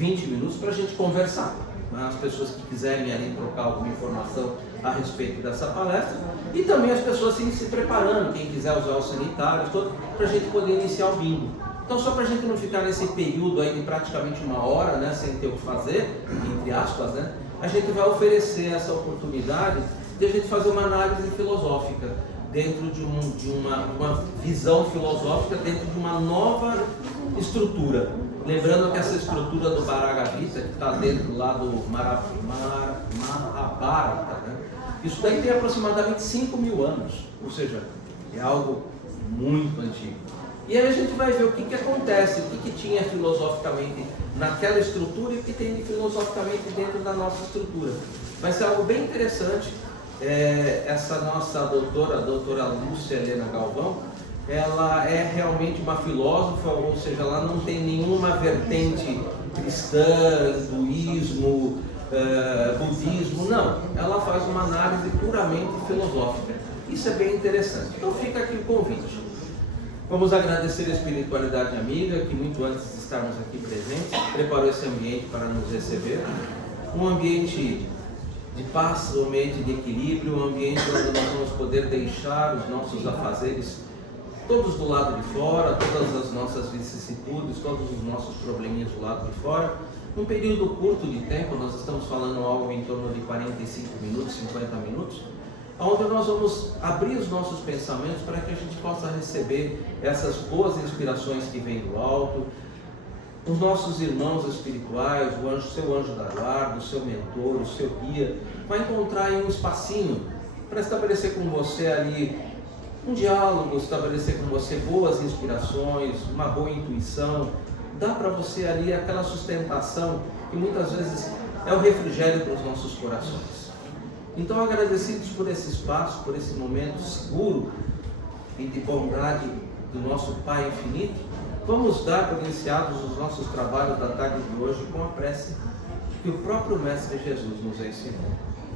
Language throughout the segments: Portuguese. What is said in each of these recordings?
20 minutos para a gente conversar. As pessoas que quiserem ali trocar alguma informação a respeito dessa palestra, e também as pessoas se preparando, quem quiser usar os sanitários, para a gente poder iniciar o bingo. Então, só para a gente não ficar nesse período aí de praticamente 1 hora, né, sem ter o que fazer, entre aspas, né, a gente vai oferecer essa oportunidade de a gente fazer uma análise filosófica dentro de uma visão filosófica dentro de uma nova estrutura. Lembrando que essa estrutura do Bhagavad Gita, que está dentro lá do Mahabharata, né? Isso daí tem aproximadamente 5.000 anos, ou seja, é algo muito antigo. E aí a gente vai ver o que acontece, o que tinha filosoficamente naquela estrutura e o que tem filosoficamente dentro da nossa estrutura. Vai ser algo bem interessante. Essa nossa doutora, a doutora Lúcia Helena Galvão, ela é realmente uma filósofa, ou seja, ela não tem nenhuma vertente cristã, hinduísmo, budismo, não. Ela faz uma análise puramente filosófica. Isso é bem interessante. Então fica aqui o convite. Vamos agradecer a espiritualidade amiga, que muito antes de estarmos aqui presentes, preparou esse ambiente para nos receber. Um ambiente de paz, um ambiente de equilíbrio, um ambiente onde nós vamos poder deixar os nossos afazeres todos do lado de fora, todas as nossas vicissitudes, todos os nossos probleminhas do lado de fora. Num período curto de tempo, nós estamos falando algo em torno de 45 minutos, 50 minutos, onde nós vamos abrir os nossos pensamentos para que a gente possa receber essas boas inspirações que vêm do alto, os nossos irmãos espirituais, o seu anjo da guarda, o seu mentor, o seu guia, vai encontrar aí um espacinho para estabelecer com você ali um diálogo, estabelecer com você boas inspirações, uma boa intuição, dá para você ali aquela sustentação que muitas vezes é o refrigério para os nossos corações. Então, agradecidos por esse espaço, por esse momento seguro e de bondade do nosso Pai infinito, vamos dar por iniciados os nossos trabalhos da tarde de hoje com a prece que o próprio Mestre Jesus nos ensinou.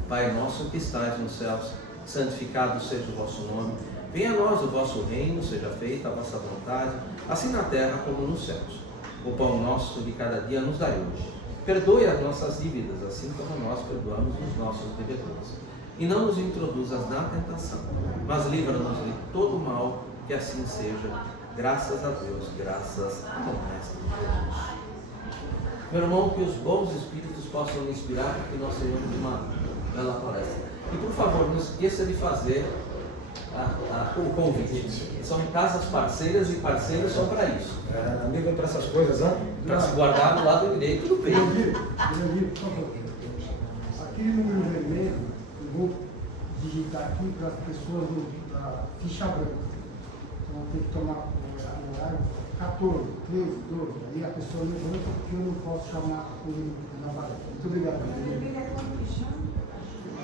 Pai nosso que estais nos céus, santificado seja o vosso nome. Venha a nós o vosso reino, seja feita a vossa vontade, assim na terra como nos céus. O pão nosso de cada dia nos dai hoje. Perdoe as nossas dívidas, assim como nós perdoamos os nossos devedores. E não nos introduzas na tentação, mas livra-nos de todo mal, que assim seja. Graças a Deus, graças ao Mestre Jesus. Meu irmão, que os bons espíritos possam me inspirar, que nós tenhamos uma bela palestra. E por favor, não esqueça de fazer o convite. São casas parceiras e parceiros são para isso. Amigo para essas coisas, né? Para se guardar do lado direito do peito. Por favor. Aqui no número vermelho, eu vou digitar aqui para as pessoas da ficha branca. Então vou ter que tomar o horário 14, 13, 12. Aí a pessoa levanta porque eu não posso chamar o na palestra. Muito obrigado.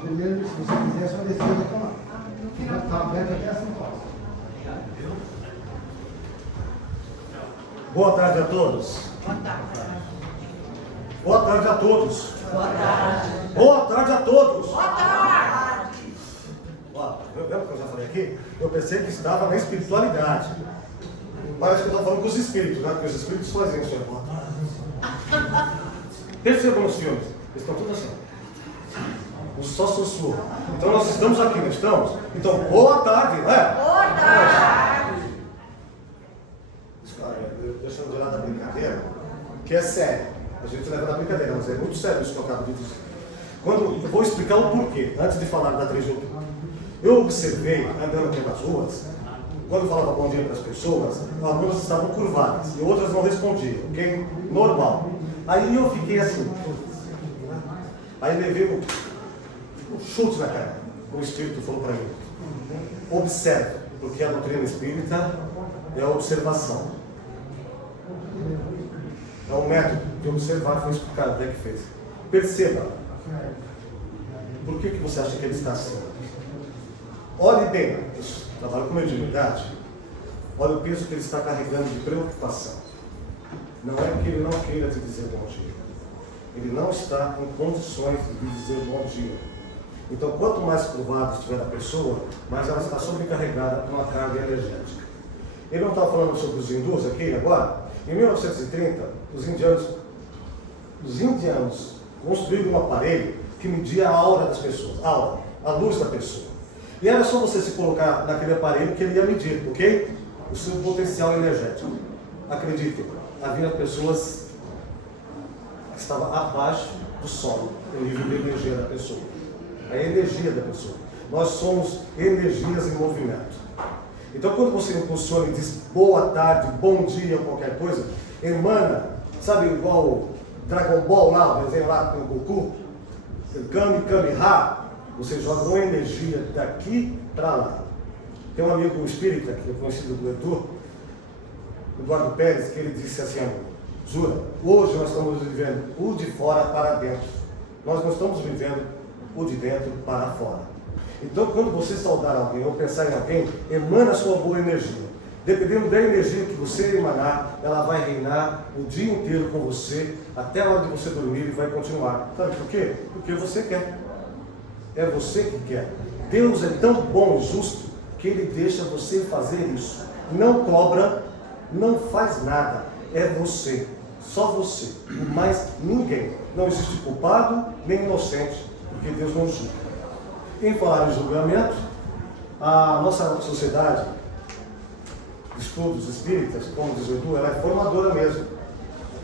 Vermelho, se você quiser, só descer e tomar. Está aberto até São Paulo. Boa tarde a todos. Boa tarde. Boa tarde a todos. Boa tarde. Boa tarde a todos. Boa tarde. Ó, lembra que eu já falei aqui? Eu pensei que estava na espiritualidade. Parece que eu estou falando com os espíritos, né? Porque os espíritos fazem isso. Boa tarde. Percebam os filmes. Eles estão todos assim. O só sussurro. Então nós estamos aqui, não estamos? Então, boa tarde, não é? Boa tarde. Deixando de lado a brincadeira, que é sério. A gente leva na brincadeira, mas é muito sério isso que eu acabo de dizer. Eu vou explicar o porquê, antes de falar da trijuta. Eu observei, andando pelas ruas, quando eu falava bom dia para as pessoas, algumas estavam curvadas e outras não respondiam, ok? Normal. Aí eu fiquei assim. Aí levei um chute na cara. O Espírito falou para mim: observe, porque a doutrina espírita é a observação. É um método de observar, foi explicado até que fez. Perceba. Por que você acha que ele está assim? Olhe bem, eu trabalho com mediunidade. Olha o peso que ele está carregando de preocupação. Não é que ele não queira te dizer bom dia. Ele não está em condições de dizer bom dia. Então, quanto mais curvada estiver a pessoa, mais ela está sobrecarregada com uma carga energética. Ele não está falando sobre os hindus aqui agora? Em 1930, os indianos os indianos construíram um aparelho que media a aura das pessoas, a luz da pessoa. E era só você se colocar naquele aparelho que ele ia medir, ok? O seu potencial energético. Acreditem, havia pessoas que estavam abaixo do solo, o nível de energia da pessoa. A energia da pessoa. Nós somos energias em movimento. Então, quando você impulsiona e diz boa tarde, bom dia, qualquer coisa, emana, sabe, igual o Dragon Ball lá, o desenho lá com o Goku, Kami Kami Ha, você joga uma energia daqui para lá. Tem um amigo espírita, que é conhecido do Eduardo Pérez, que ele disse assim, Jura, hoje nós estamos vivendo o de fora para dentro. Nós não estamos vivendo o de dentro para fora. Então, quando você saudar alguém ou pensar em alguém, emana a sua boa energia. Dependendo da energia que você emanar, ela vai reinar o dia inteiro com você, até a hora de você dormir e vai continuar. Sabe por quê? Porque você quer. É você que quer. Deus é tão bom e justo que Ele deixa você fazer isso. Não cobra, não faz nada. É você. Só você. E mais ninguém. Não existe culpado nem inocente, porque Deus não julga. Em falar em julgamento, a nossa sociedade de estudos espíritas, como diz o Edu, ela é formadora mesmo.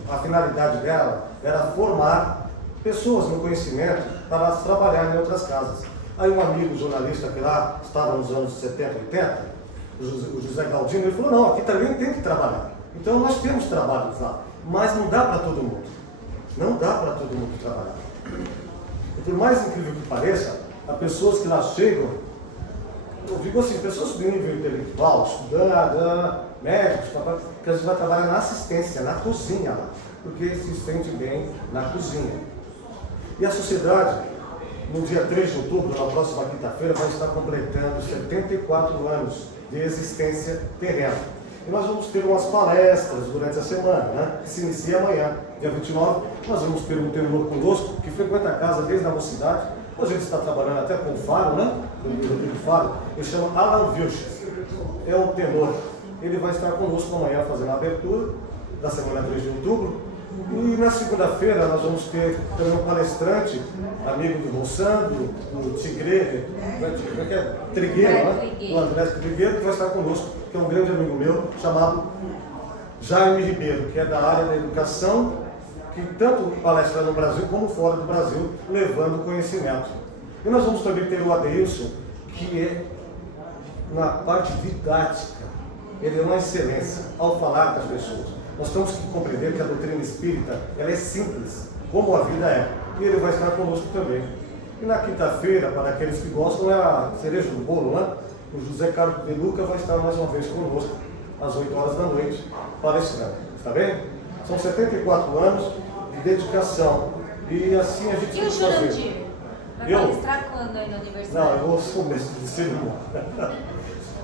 A finalidade dela era formar pessoas no conhecimento para trabalhar em outras casas. Aí um amigo jornalista que lá estava nos anos 70, 80, o José Galdino, ele falou, não, aqui também tem que trabalhar. Então nós temos trabalhos lá, mas não dá para todo mundo. Não dá para todo mundo trabalhar. E por mais incrível que pareça, há pessoas que lá chegam, eu digo assim, pessoas de nível intelectual, estudando, médicos, que às vezes vai trabalhar na assistência, na cozinha lá, porque se sente bem na cozinha. E a sociedade, no dia 3 de outubro, na próxima quinta-feira, vai estar completando 74 anos de existência terrena. E nós vamos ter umas palestras durante a semana, né, que se inicia amanhã, dia 29. Nós vamos ter um tenor conosco, que frequenta a casa desde a mocidade. Hoje ele está trabalhando até com o Faro, né? O Rodrigo Faro. Ele chama Alan Vilches. É um tenor. Ele vai estar conosco amanhã fazendo a abertura da semana 3 de outubro. E na segunda-feira nós vamos ter também um palestrante, amigo do Bolsando, do Tigre, Trigueiro, né? O André Trigueiro, que vai estar conosco, que é um grande amigo meu, chamado Jaime Ribeiro, que é da área da educação, que tanto palestra no Brasil como fora do Brasil, levando conhecimento. E nós vamos também ter o Adeilson, que é na parte didática, ele é uma excelência ao falar com as pessoas. Nós temos que compreender que a doutrina espírita, ela é simples, como a vida é. E ele vai estar conosco também. E na quinta-feira, para aqueles que gostam, é a cereja do bolo, né? O José Carlos de Luca vai estar mais uma vez conosco, às 8 horas da noite, palestrando. Está bem? São 74 anos de dedicação. E assim a gente E o Jurandir? Vai Eu? palestrar quando aí no aniversário? Não, eu sou mestre de cerimônia.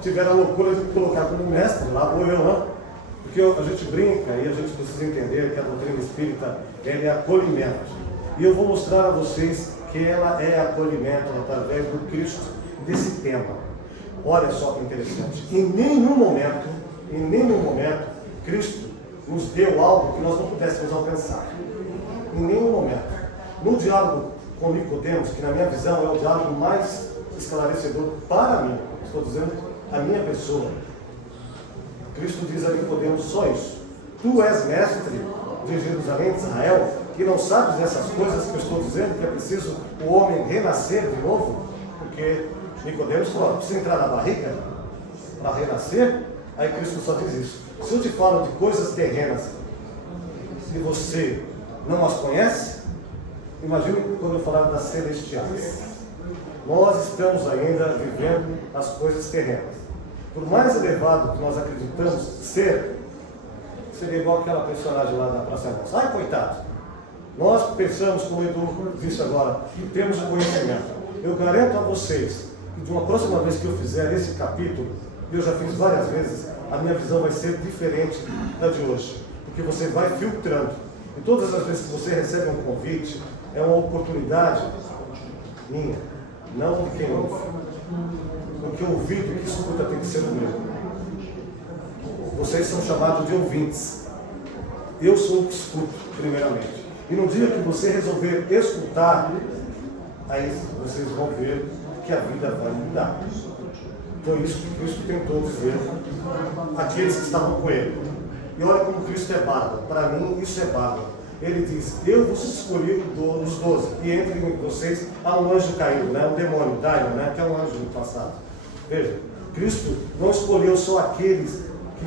Tiveram a loucura de colocar como mestre, lá vou eu, né? Porque a gente brinca e a gente precisa entender que a doutrina espírita ela é acolhimento. E eu vou mostrar a vocês que ela é acolhimento através do Cristo, desse tema. Olha só que interessante. Em nenhum momento, Cristo nos deu algo que nós não pudéssemos alcançar. Em nenhum momento. No diálogo com Nicodemos, que na minha visão é o diálogo mais esclarecedor para mim, estou dizendo a minha pessoa, Cristo diz a Nicodemos só isso. Tu és mestre de Jerusalém, de Israel, que não sabes essas coisas que eu estou dizendo, que é preciso o homem renascer de novo? Porque Nicodemos falou, precisa entrar na barriga para renascer? Aí Cristo só diz isso. Se eu te falo de coisas terrenas e você não as conhece, imagine quando eu falar das celestiais. Nós estamos ainda vivendo as coisas terrenas. Por mais elevado que nós acreditamos ser, seria igual aquela personagem lá da Praça Nossa. Ai, coitado! Nós pensamos, como o Edu disse agora, que temos o conhecimento. Eu garanto a vocês que de uma próxima vez que eu fizer esse capítulo, eu já fiz várias vezes, a minha visão vai ser diferente da de hoje. Porque você vai filtrando. E todas as vezes que você recebe um convite, é uma oportunidade minha, não de quem ouve. Porque o ouvido que escuta tem que ser o meu. Vocês são chamados de ouvintes. Eu sou o que escuto, primeiramente. E no dia que você resolver escutar, aí vocês vão ver que a vida vai mudar. Foi isso que Cristo tentou dizer àqueles que estavam com ele. E olha como Cristo é bárbaro. Para mim, isso é bárbaro. Ele diz: eu vos escolhi dos 12, e entre vocês há um anjo caído, né? Um demônio, Daimon, né? Que é um anjo do passado. Veja, Cristo não escolheu só aqueles que,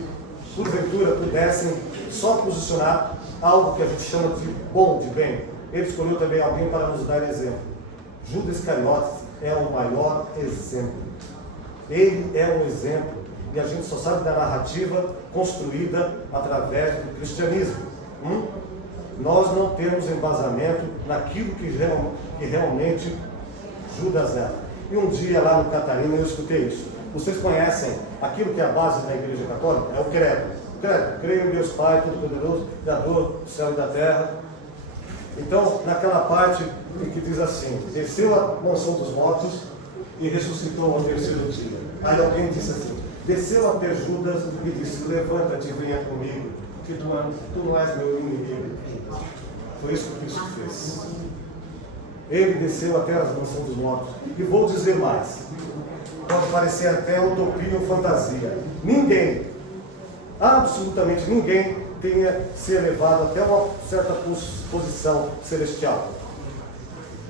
porventura, pudessem só posicionar algo que a gente chama de bom, de bem. Ele escolheu também alguém para nos dar exemplo. Judas Iscariotes é o maior exemplo. Ele é um exemplo. E a gente só sabe da narrativa construída através do cristianismo. Nós não temos embasamento naquilo que realmente Judas era. E um dia lá no Catarina eu escutei isso. Vocês conhecem aquilo que é a base da Igreja Católica? É o credo. O credo. Creio em Deus Pai, Todo-Poderoso, Criador do céu e da terra. Então, naquela parte em que diz assim: desceu a mansão dos mortos e ressuscitou ao terceiro dia. Aí alguém disse assim: desceu até Judas e disse: levanta-te e venha comigo, que tu não és meu inimigo. Foi isso que Cristo fez. Ele desceu até a mansão dos mortos. E vou dizer mais: pode parecer até utopia ou fantasia. Ninguém, absolutamente ninguém, tenha se elevado até uma certa posição celestial.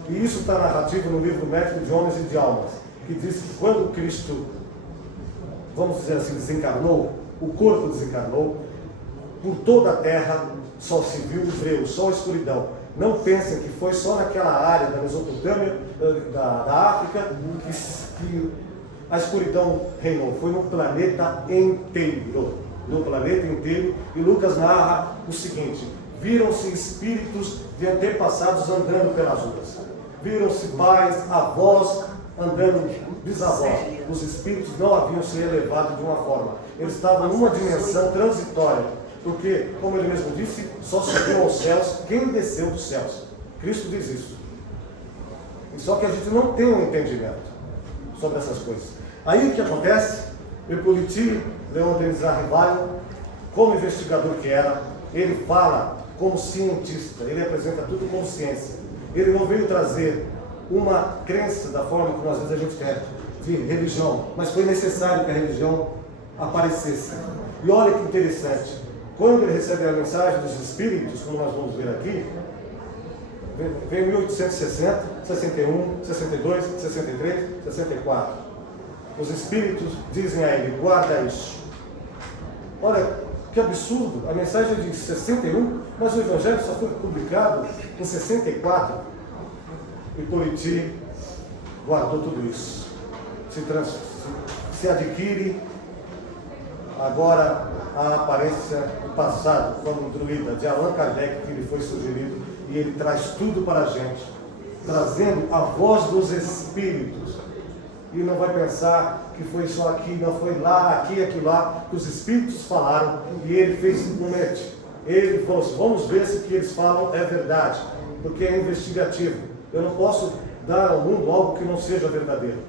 E isso está narrativo no livro Método de Homens e de Almas, que diz que quando Cristo, vamos dizer assim, desencarnou, o corpo desencarnou, por toda a terra só se viu o breu, só a escuridão. Não pensem que foi só naquela área da Mesopotâmia, da África, que a escuridão reinou. Foi no planeta inteiro. No planeta inteiro. E Lucas narra o seguinte: viram-se espíritos de antepassados andando pelas ruas. Viram-se pais, avós andando, bisavós. Os espíritos não haviam se elevado de uma forma. Eles estavam numa dimensão transitória. Porque, como ele mesmo disse, só subiu aos céus quem desceu dos céus. Cristo diz isso. E só que a gente não tem um entendimento sobre essas coisas. Aí o que acontece? Hippolyte Léon Denis Arrival, como investigador que era, ele fala como cientista, ele apresenta tudo como ciência. Ele não veio trazer uma crença da forma que às vezes a gente quer, de religião, mas foi necessário que a religião aparecesse. E olha que interessante. Quando ele recebe a mensagem dos Espíritos, como nós vamos ver aqui, vem em 1860, 61, 62, 63, 64. Os Espíritos dizem a ele: guarda isso. Olha, que absurdo, a mensagem é de 61, mas o Evangelho só foi publicado em 64. E Hippolyte guardou tudo isso. Se adquire agora a aparência do passado, como druida de Allan Kardec, que lhe foi sugerido, e ele traz tudo para a gente, trazendo a voz dos Espíritos. E não vai pensar que foi só aqui, não foi lá, aqui, aqui, lá, que os Espíritos falaram, e ele fez um match. Ele falou assim: vamos ver se o que eles falam é verdade, porque é investigativo. Eu não posso dar ao mundo algo que não seja verdadeiro.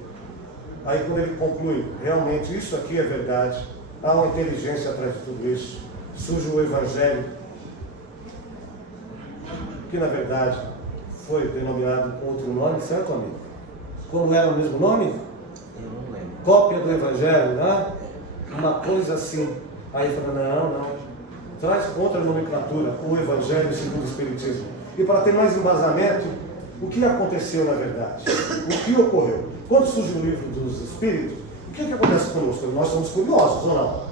Aí quando ele conclui: realmente isso aqui é verdade, há uma inteligência atrás de tudo isso, surge o Evangelho, que na verdade foi denominado com outro nome, certo, amigo? Como era o mesmo nome? Eu não lembro. Cópia do Evangelho, né? Uma coisa assim. Aí fala: não. Traz outra nomenclatura, o Evangelho segundo o Espiritismo. E para ter mais embasamento, o que aconteceu na verdade? O que ocorreu? Quando surge o livro dos Espíritos, o que acontece conosco? Nós somos curiosos ou não?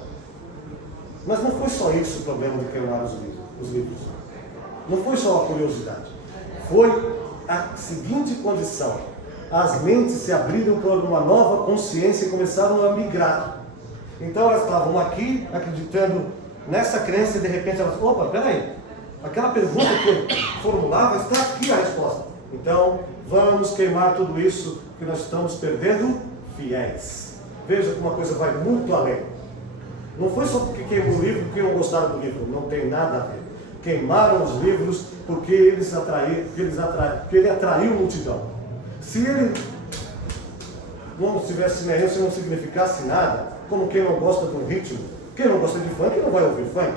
Mas não foi só isso o problema de queimar os livros. Não foi só a curiosidade. Foi a seguinte condição: as mentes se abriram para uma nova consciência e começaram a migrar. Então elas estavam aqui acreditando nessa crença e de repente elas: opa, peraí, aquela pergunta que eu formulava, está aqui a resposta. Então vamos queimar tudo isso, que nós estamos perdendo fiéis. Veja que uma coisa vai muito além. Não foi só porque queimou o livro, porque não gostaram do livro, não tem nada a ver. Queimaram os livros porque ele atraiu multidão. Se ele não tivesse semelhança, não significasse nada, como quem não gosta de um ritmo, quem não gosta de funk não vai ouvir funk.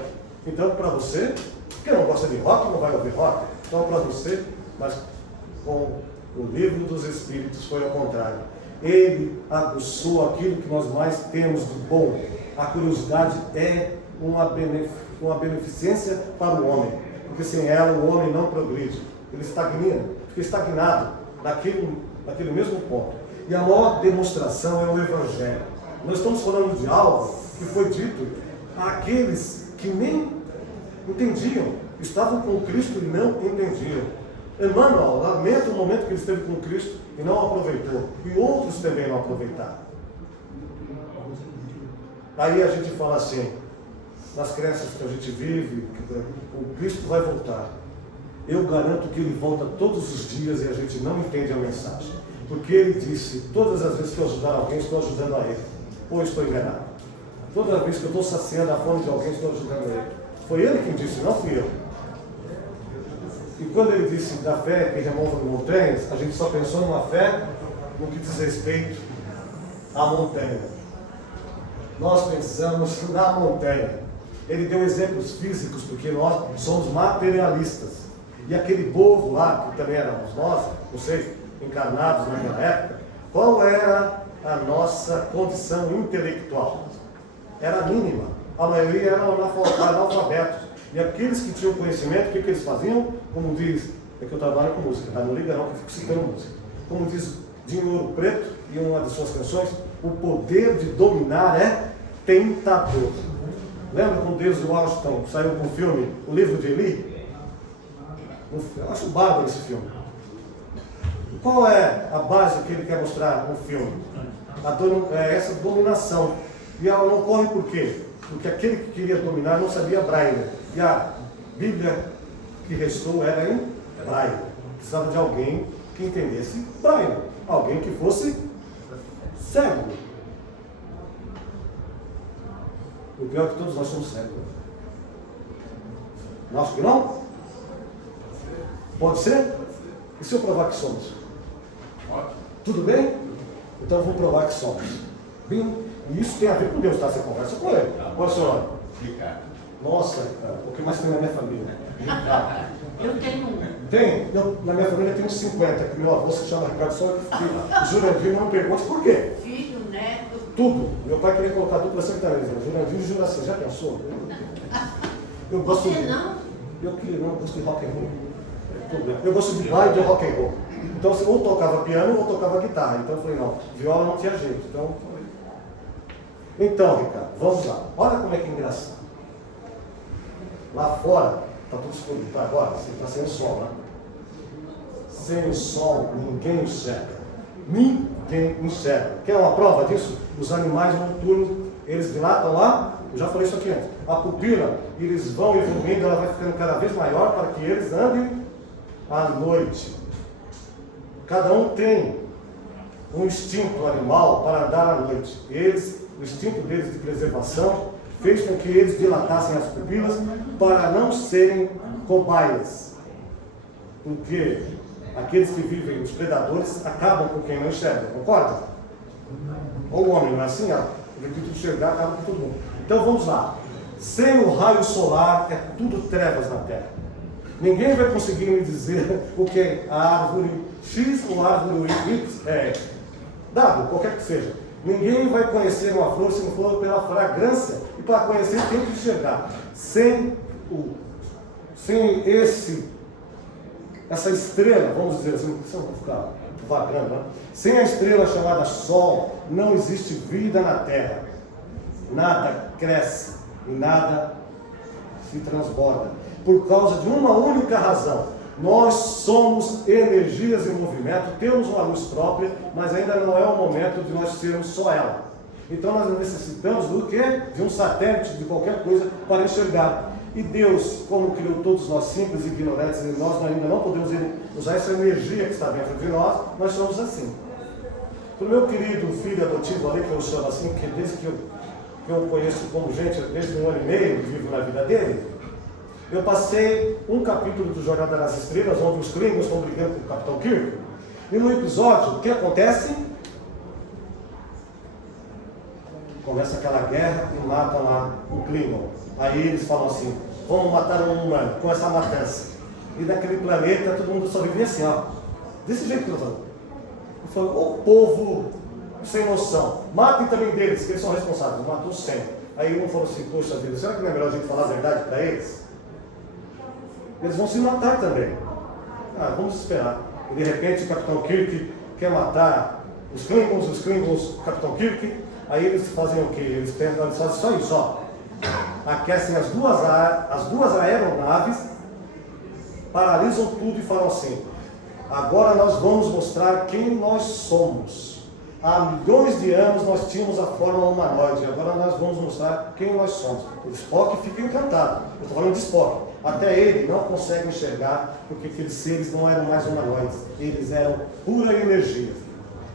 Então, para você, Quem não gosta de rock não vai ouvir rock. Então, para você, mas com o livro dos Espíritos foi ao contrário. Ele aguçou aquilo que nós mais temos de bom. A curiosidade é uma beneficência para o homem, porque sem ela o homem não progride. Ele fica estagnado naquele mesmo ponto. E a maior demonstração é o Evangelho. Nós estamos falando de algo que foi dito àqueles que nem entendiam, estavam com Cristo e não entendiam. Emmanuel lamenta o momento que ele esteve com Cristo e não aproveitou, e outros também não aproveitaram. Aí a gente fala assim, nas crenças que a gente vive, que o Cristo vai voltar. Eu garanto que ele volta todos os dias e a gente não entende a mensagem. Porque ele disse, todas as vezes que eu ajudar alguém, estou ajudando a ele. Ou estou enganado. Toda vez que eu estou saciando a fome de alguém, estou ajudando a ele. Foi ele quem disse, não fui eu. E quando ele disse da fé que remove montanhas, a gente só pensou numa fé no que diz respeito à montanha. Nós pensamos na montanha. Ele deu exemplos físicos, porque nós somos materialistas. E aquele povo lá, que também éramos nós, vocês encarnados naquela época, qual era a nossa condição intelectual? Era mínima. A maioria eram analfabetos. E aqueles que tinham conhecimento, o que eles faziam? Como diz, é que eu trabalho com música, tá? Não liga não, que eu fico citando música. Como diz Dinho Ouro Preto, em uma de suas canções, o poder de dominar é tentador. Lembra quando Denzel Washington saiu com o filme O Livro de Eli? Eu acho bárbaro esse filme. Qual é a base que ele quer mostrar no filme? Essa dominação. E ela não ocorre por quê? Porque aquele que queria dominar não sabia braille. E a Bíblia que restou era em braille. Precisava de alguém que entendesse braille. Alguém que fosse cego. O pior é que todos nós somos cegos. Não acho que não? Pode ser? E se eu provar que somos? Pode. Tudo bem? Então eu vou provar que somos. Bem, e isso tem a ver com Deus, tá? Você conversa com ele. Qual é o seu nome? Ricardo. Nossa, cara, o que mais tem na minha família? Eu tenho um. Tem? Na minha família tem uns 50, que meu avô se chama Ricardo, só que Jurandir não pergunta por quê. Filho, neto. Tudo. Meu pai queria colocar dupla sertaneja, Jurandir e Juraci, já pensou? Eu gosto Você não? Eu gosto de rock and roll. Eu gosto de baile de rock and roll. Então, ou tocava piano ou tocava guitarra. Então eu falei, não, viola não tinha jeito. Então, Ricardo, vamos lá. Olha como é que é engraçado. Lá fora, está tudo escuro, tá agora? Está sem sol, né? Sem o sol, ninguém enxerga. Ninguém enxerga. Quer uma prova disso? Os animais noturnos, eles dilatam lá, eu já falei isso aqui antes. A pupila, eles vão evoluindo, ela vai ficando cada vez maior para que eles andem à noite. Cada um tem um instinto animal para andar à noite. O instinto deles de preservação fez com que eles dilatassem as pupilas para não serem cobaias. Porque aqueles que vivem, os predadores, acabam com quem não enxerga, concorda? Ou o homem, não é assim? O repito, enxergar acaba com todo mundo. Então vamos lá. Sem o raio solar é tudo trevas na Terra. Ninguém vai conseguir me dizer o que é a árvore X ou a árvore Y é. Dado, qualquer que seja. Ninguém vai conhecer uma flor se não for pela fragrância. E para conhecer tem que enxergar. Sem essa estrela, vamos dizer assim, não vou ficar vagando, né? Sem a estrela chamada Sol, não existe vida na Terra. Nada cresce e nada se transborda. Por causa de uma única razão. Nós somos energias em movimento, temos uma luz própria, mas ainda não é o momento de nós sermos só ela. Então nós necessitamos do quê? De um satélite, de qualquer coisa para enxergar. E Deus, como criou todos nós simples e ignorantes, e nós ainda não podemos usar essa energia que está dentro de nós somos assim. Para o meu querido filho adotivo ali, que eu chamo assim, que desde que eu conheço como gente, desde 1 ano e meio, vivo na vida dele, eu passei um capítulo do Jornada nas Estrelas, onde os Klingons estão brigando com o Capitão Kirk. E no episódio, o que acontece? Começa aquela guerra e matam lá o Klingon. Aí eles falam assim, vamos matar um humano com essa matança. E naquele planeta todo mundo só vivia assim, ó. Desse jeito que eu estou falando. Ele falou, ô povo sem noção, matem também deles, que eles são responsáveis, matou 100. Aí um falou assim, poxa vida, será que não é melhor a gente falar a verdade para eles? Eles vão se matar também. Ah, vamos esperar. E de repente o Capitão Kirk quer matar os Klingons, o Capitão Kirk. Aí eles fazem o quê? Eles fazem só isso, ó. Aquecem as duas aeronaves, paralisam tudo e falam assim, agora nós vamos mostrar quem nós somos. Há milhões de anos nós tínhamos a forma humanoide, agora nós vamos mostrar quem nós somos. O Spock fica encantado, eu estou falando de Spock. Até ele não consegue enxergar, porque aqueles seres não eram mais humanoides, eles eram pura energia.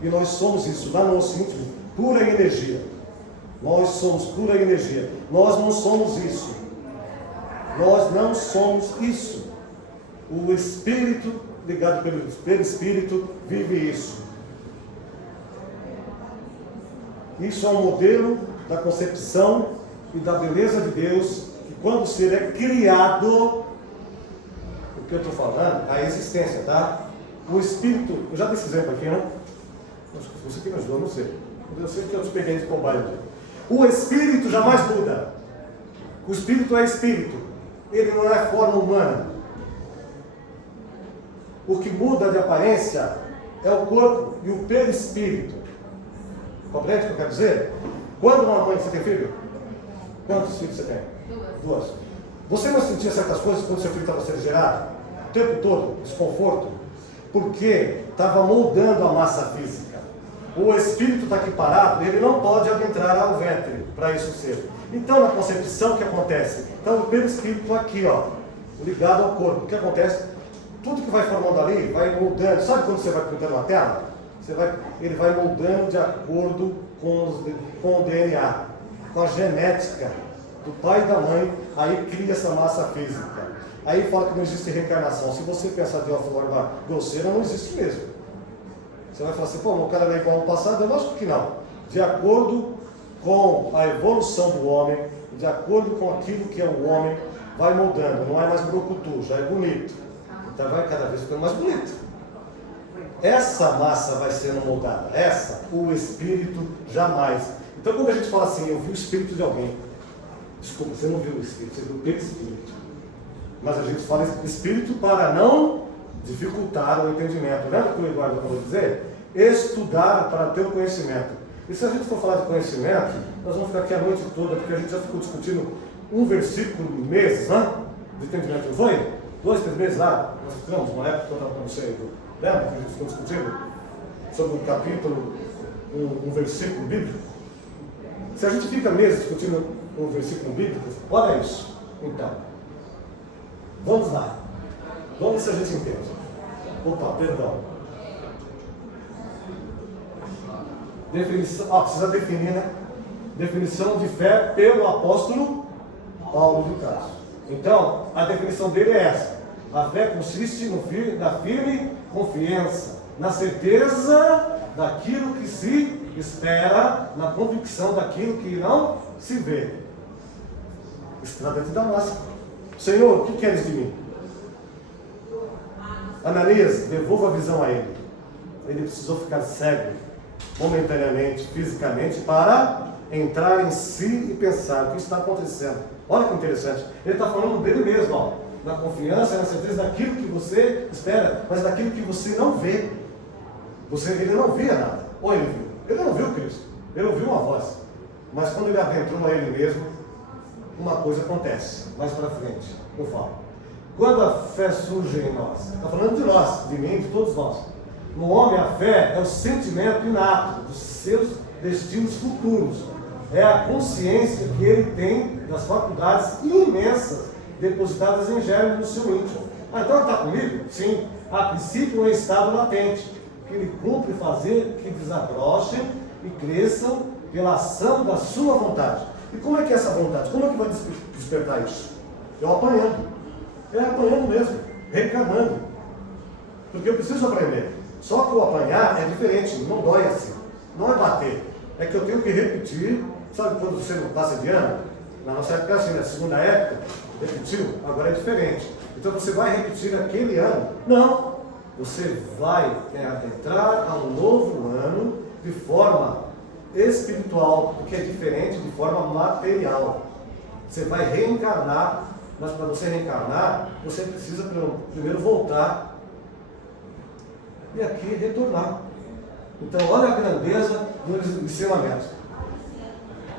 E nós somos isso, lá no nosso íntimo, pura energia. Nós somos pura energia. Nós não somos isso. Nós não somos isso. O Espírito, ligado pelo Espírito, vive isso. Isso é um modelo da concepção e da beleza de Deus, que quando o ser é criado, o que eu estou falando, a existência, tá? O Espírito, eu já dei esse exemplo aqui, né? Acho que você que me ajudou, não sei. Eu sei que eu te peguei de cobaia. O Espírito jamais muda. O Espírito é Espírito. Ele não é forma humana. O que muda de aparência é o corpo e o perispírito. Compreende o que eu quero dizer? Quando uma mãe, você tem filho? Quantos filhos você tem? Duas. Você não sentia certas coisas quando seu filho estava sendo gerado? O tempo todo, desconforto? Porque estava moldando a massa física. O espírito está aqui parado, ele não pode adentrar ao ventre para isso ser. Então, na concepção, o que acontece? Então, o perispírito aqui, ó, ligado ao corpo. O que acontece? Tudo que vai formando ali, vai moldando. Sabe quando você vai pintando uma tela? Ele vai moldando de acordo com o DNA, com a genética do pai e da mãe, aí cria essa massa física. Aí fala que não existe reencarnação. Se você pensar de uma forma grosseira, não existe mesmo. Você vai falar assim, pô, o cara não é igual ao passado? Eu acho que não. De acordo com a evolução do homem, de acordo com aquilo que é o homem, vai moldando. Não é mais brucutu, já é bonito. Então vai cada vez ficando mais bonito. Essa massa vai sendo moldada. Essa, o espírito, jamais. Então quando a gente fala assim, eu vi o espírito de alguém. Desculpa, você não viu o espírito, você viu o perispírito. Mas a gente fala espírito para não dificultar o entendimento. Lembra o que o Eduardo acabou de dizer? Estudar para ter o conhecimento. E se a gente for falar de conhecimento, nós vamos ficar aqui a noite toda, porque a gente já ficou discutindo um versículo meses, né? De entendimento, não foi? 2, 3 meses lá, nós ficamos, uma época que eu estava com você, lembra que a gente ficou discutindo sobre um capítulo, um versículo bíblico? Se a gente fica meses discutindo um versículo bíblico, olha isso. Então, vamos lá. Vamos ver se a gente entende. Opa, perdão. Definição, precisa definir, né? Definição de fé pelo apóstolo Paulo de Tarso. Então, a definição dele é essa. A fé consiste na firme confiança, na certeza daquilo que se espera, na convicção daquilo que não se vê. Está dentro da massa. Senhor, o que queres de mim? Ananias, devolva a visão a ele. Ele precisou ficar cego, momentaneamente, fisicamente, para entrar em si e pensar o que está acontecendo. Olha que interessante. Ele está falando dele mesmo, ó. Na confiança, na certeza daquilo que você espera, mas daquilo que você não vê. Ele não via nada. Ou ele viu? Ele não viu Cristo. Ele ouviu uma voz. Mas quando ele adentrou a ele mesmo, uma coisa acontece. Mais para frente, eu falo. Quando a fé surge em nós, está falando de nós, de mim, de todos nós. No homem, a fé é o sentimento inato dos seus destinos futuros. É a consciência que ele tem das faculdades imensas depositadas em germe no seu íntimo. Ah, então ele está comigo? Sim. A princípio, em estado latente, que ele cumpre fazer que desabrochem e cresçam pela ação da sua vontade. E como é que é essa vontade? Como é que vai despertar isso? Eu apanhando. É apanhando mesmo, reencarnando. Porque eu preciso aprender. Só que o apanhar é diferente, não dói assim. Não é bater. É que eu tenho que repetir. Sabe quando você não passa de ano? Na nossa época, assim, na segunda época, Repetiu? Agora é diferente. Então você vai repetir aquele ano? Não. Você vai entrar a um novo ano de forma espiritual, o que é diferente de forma material. Você vai reencarnar, mas para você reencarnar, você precisa primeiro voltar e aqui retornar. Então, olha a grandeza do ensinamento.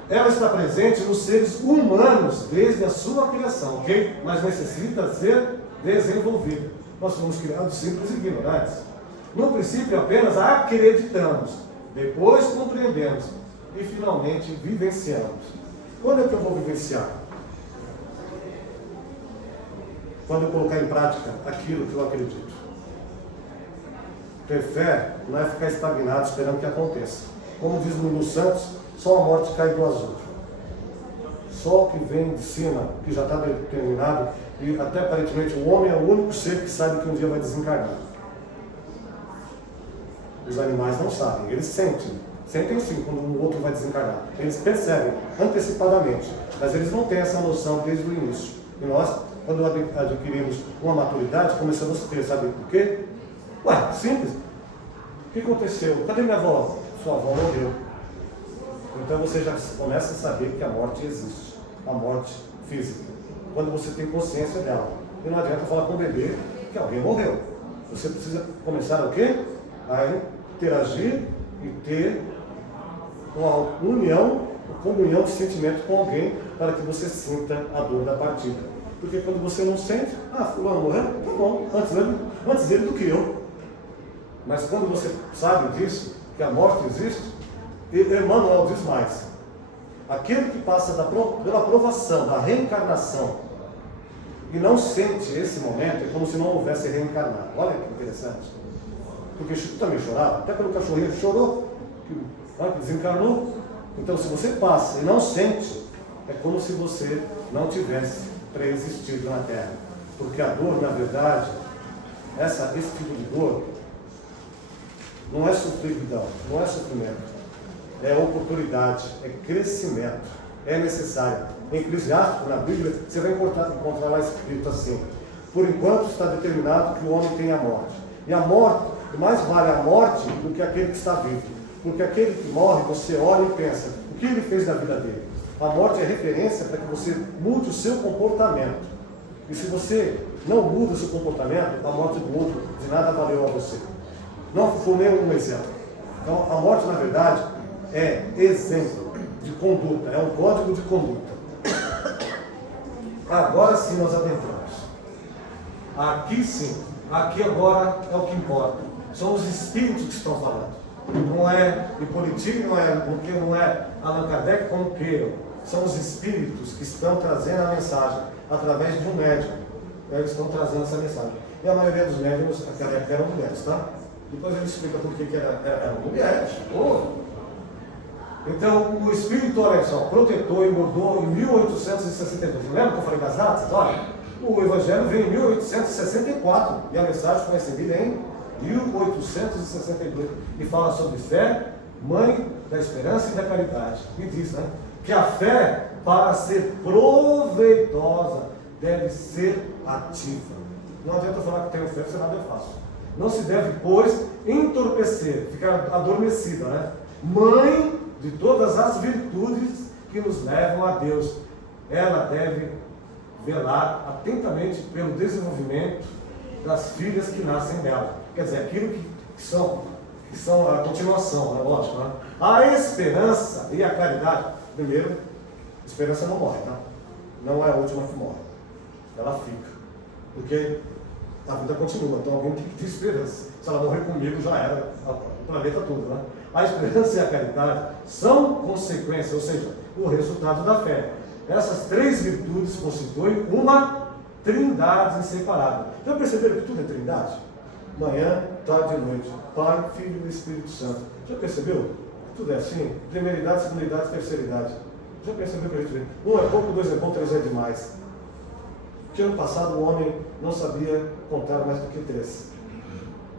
Ela está presente nos seres humanos desde a sua criação, ok? Mas necessita ser desenvolvida. Nós fomos criados simples e ignorantes. No princípio apenas acreditamos, depois compreendemos e finalmente vivenciamos. Quando é que eu vou vivenciar? Quando eu colocar em prática aquilo que eu acredito. Ter fé não é ficar estagnado esperando que aconteça. Como diz Lulu Santos, só a morte cai do azul. Só o que vem de cima, que já está determinado, e até aparentemente o homem é o único ser que sabe que um dia vai desencarnar. Os animais não sabem, eles sentem sim quando o outro vai desencarnar. Eles percebem antecipadamente, mas eles não têm essa noção desde o início. E nós, quando adquirimos uma maturidade, começamos a ter, sabe por quê? Ué, simples. O que aconteceu? Cadê minha avó? Sua avó morreu. Então você já começa a saber que a morte existe, a morte física, quando você tem consciência dela. E não adianta falar com o bebê que alguém morreu. Você precisa começar o quê? A interagir e ter uma união, uma comunhão de sentimento com alguém para que você sinta a dor da partida. Porque quando você não sente, fulano morreu? Tá bom, antes dele do que eu. Mas quando você sabe disso, que a morte existe, Emmanuel diz mais. Aquele que passa pela provação da reencarnação e não sente esse momento, é como se não houvesse reencarnado. Olha que interessante. Porque Chico também chorava, até pelo cachorrinho chorou, que desencarnou. Então, se você passa e não sente, é como se você não tivesse pré-existido na Terra. Porque a dor, na verdade, esse tipo de dor, não é sofrimento, não é sofrimento. É oportunidade, é crescimento, é necessário. Em Eclesiástico, na Bíblia, você vai encontrar lá escrito assim: por enquanto está determinado que o homem tenha a morte. E a morte, mais vale a morte do que aquele que está vivo. Porque aquele que morre, você olha e pensa, o que ele fez na vida dele? A morte é referência para que você mude o seu comportamento. E se você não muda o seu comportamento, a morte do outro de nada valeu a você. Não foi nenhum exemplo. Então, a morte, na verdade, é exemplo de conduta, é um código de conduta. Agora sim nós adentramos. Aqui sim, aqui agora é o que importa. São os espíritos que estão falando. Não é Hippolyte, não é Allan Kardec, como queiram. São os espíritos que estão trazendo a mensagem através de um médium. Eles estão trazendo essa mensagem. E a maioria dos médiums naquela época eram mulheres, tá? Depois ele explica por que eram mulheres. Então, o espírito, olha só, protetor e mudou em 1862. Lembra que eu falei das datas? Olha, o Evangelho veio em 1864 e a mensagem foi recebida em 1862. E fala sobre fé, mãe da esperança e da caridade. E diz, né, que a fé, para ser proveitosa, deve ser ativa. Não adianta falar que tenho fé, porque nada é fácil. Não se deve, pois, entorpecer, ficar adormecida, né? Mãe de todas as virtudes que nos levam a Deus. Ela deve velar atentamente pelo desenvolvimento das filhas que nascem dela. Quer dizer, aquilo que são a continuação, né? Lógico, né? A esperança e a caridade. Primeiro, a esperança não morre, tá? Não é a última que morre. Ela fica. Porque a vida continua, então alguém tem que ter esperança. Se ela morrer comigo, já era. O planeta todo, né? A esperança e a caridade são consequências, ou seja, o resultado da fé. Essas três virtudes constituem uma trindade inseparável. Já perceberam que tudo é trindade? Manhã, tarde e noite. Pai, Filho e Espírito Santo. Já percebeu? Tudo é assim? Primeira idade, segunda idade, terceira idade. Já percebeu que a gente vê? Um é pouco, dois é bom, três é demais. Que ano passado o homem não sabia contar mais do que três.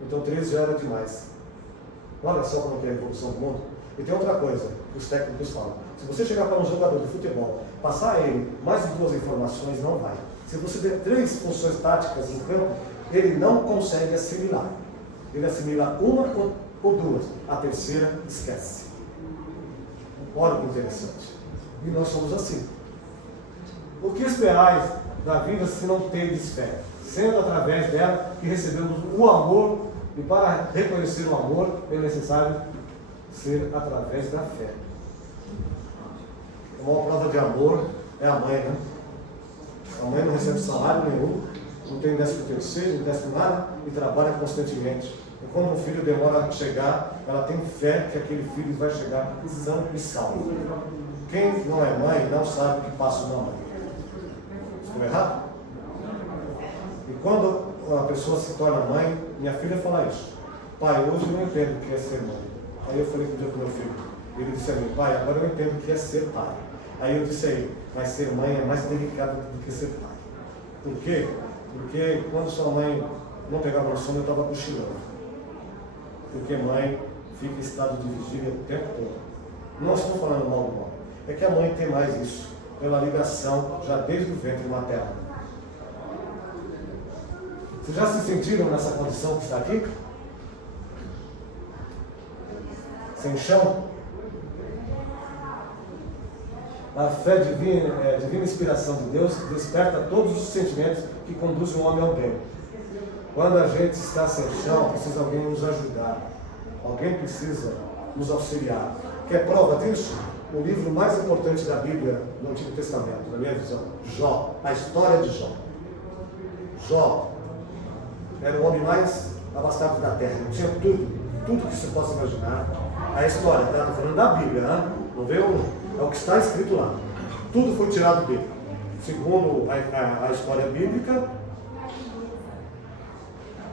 Então 13 já era demais. Olha só como é a evolução do mundo. E tem outra coisa que os técnicos falam. Se você chegar para um jogador de futebol, passar a ele mais de 2 informações, não vai. Se você der 3 funções táticas em campo, ele não consegue assimilar. Ele assimila uma ou 2. A terceira, esquece. Olha que interessante. E nós somos assim. O que esperais da vida se não tendes fé? Sendo através dela que recebemos o amor, e para reconhecer o amor é necessário ser através da fé. A maior prova de amor é a mãe, né? A mãe não recebe salário nenhum, não tem 13º, não tem nada e trabalha constantemente. E quando um filho demora a chegar, ela tem fé que aquele filho vai chegar são e salvo. Quem não é mãe não sabe o que passa uma mãe. Estou errado? E quando a pessoa se torna mãe, minha filha fala isso. Pai, hoje eu não entendo o que é ser mãe. Aí eu falei com o meu filho. Ele disse a mim, pai, agora eu entendo o que é ser pai. Aí eu disse a ele, mas ser mãe é mais delicado do que ser pai. Por quê? Porque quando sua mãe não pegava no sono, eu estava cochilando. Porque mãe fica em estado de vigília o tempo todo. Não estou falando mal do mal. É que a mãe tem mais isso, pela ligação já desde o ventre materno. Vocês já se sentiram nessa condição que está aqui? Sem chão? A fé divina, a divina inspiração de Deus desperta todos os sentimentos que conduzem o homem ao bem. Quando a gente está sem chão, precisa alguém nos ajudar. Alguém precisa nos auxiliar. Quer prova disso? O livro mais importante da Bíblia no Antigo Testamento, na minha visão, Jó, a história de Jó. Jó era o homem mais abastado da terra, tinha tudo que se possa imaginar. A história, tá? Estou falando da Bíblia, né? Não veio, é o que está escrito lá. Tudo foi tirado dele. Segundo a história bíblica,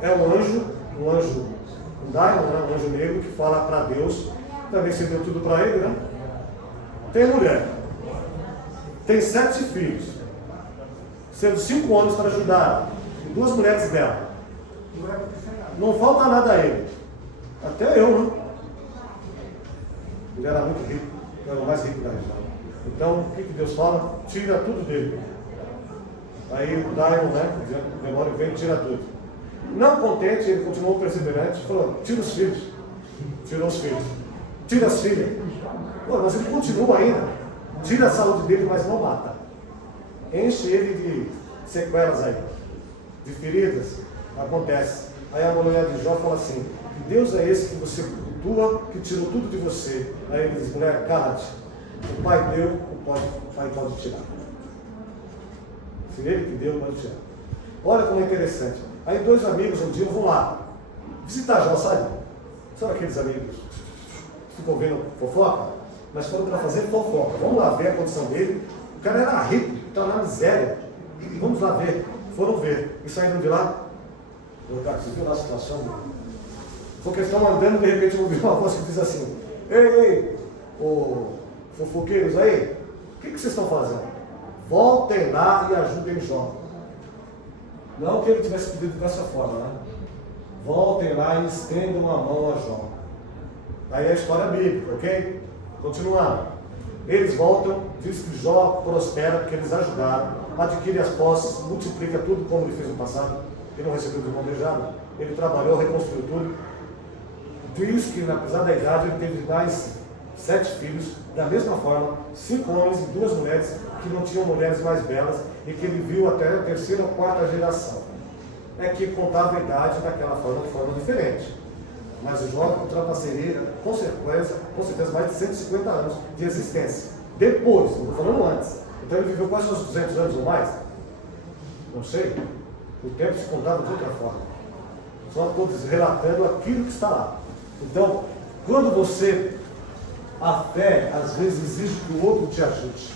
é um anjo, um daimon, né? Um anjo negro que fala para Deus, também se deu tudo para ele, né? Tem mulher, tem 7 filhos, sendo 5 homens para ajudar, e 2 mulheres dela. Não falta nada a ele, até eu, né? Ele era muito rico, era o mais rico da região. Então, o que Deus fala? Tira tudo dele. Aí o daimon, né? O demônio vem e tira tudo. Não contente, ele continuou perseverante, falou, tira os filhos. Tirou os filhos. Tira as filhas. Pô, mas ele continua ainda. Tira a saúde dele, mas não mata. Enche ele de sequelas aí, de feridas. Acontece. Aí a mulher de Jó fala assim, que Deus é esse que você cultua, que tirou tudo de você. Aí ele diz, mulher, cala-te. O pai deu, o pai pode tirar. Se ele que deu, pode tirar. Olha como é interessante. Aí 2 amigos um dia vão lá visitar Jó, sabe? São aqueles amigos que ficam vendo fofoca, mas foram para fazer fofoca. Vamos lá ver a condição dele. O cara era rico, estava na miséria. Vamos lá ver. Foram ver. E saíram de lá. Cara, você viu lá a situação? Porque eles estão andando, de repente eu ouvi uma voz que diz assim, ei, ô fofoqueiros aí, o que vocês estão fazendo? Voltem lá e ajudem Jó. Não que ele tivesse pedido dessa forma, né? Voltem lá e estendam a mão a Jó. Aí é a história bíblica, ok? Continuando. Eles voltam, diz que Jó prospera porque eles ajudaram, adquire as posses, multiplica tudo como ele fez no passado. Ele não recebeu de mão beijada, ele trabalhou, reconstruiu tudo. Diz que, apesar da idade, ele teve mais 7 filhos, da mesma forma, 5 homens e 2 mulheres, que não tinham mulheres mais belas, e que ele viu até a 3ª ou 4ª geração. É que contava a idade daquela forma, de forma diferente. Mas o Jó ultrapassaria, com certeza, mais de 150 anos de existência. Depois, não estou falando antes. Então ele viveu quase uns 200 anos ou mais? Não sei. O tempo se contava de outra forma. Só estou relatando aquilo que está lá. Então, quando você, a fé, às vezes exige que o outro te ajude.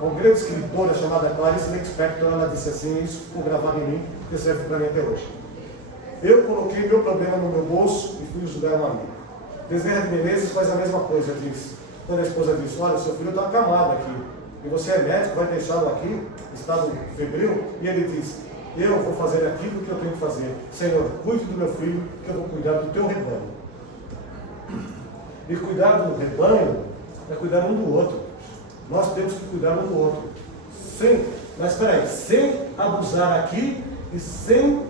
Uma grande escritora chamada Clarice Lispector, ela disse assim, isso ficou gravado em mim, que serve para mim até hoje. Eu coloquei meu problema no meu bolso e fui ajudar um amigo. Bezerra de Menezes faz a mesma coisa, disse. Quando a esposa disse, olha, seu filho está acamado aqui, e você é médico, vai deixá-lo aqui, estado febril, e ele diz, eu vou fazer aquilo que eu tenho que fazer. Senhor, cuide do meu filho, que eu vou cuidar do teu rebanho. E cuidar do rebanho é cuidar um do outro. Nós temos que cuidar um do outro. Sem Mas espera aí, sem abusar aqui e sem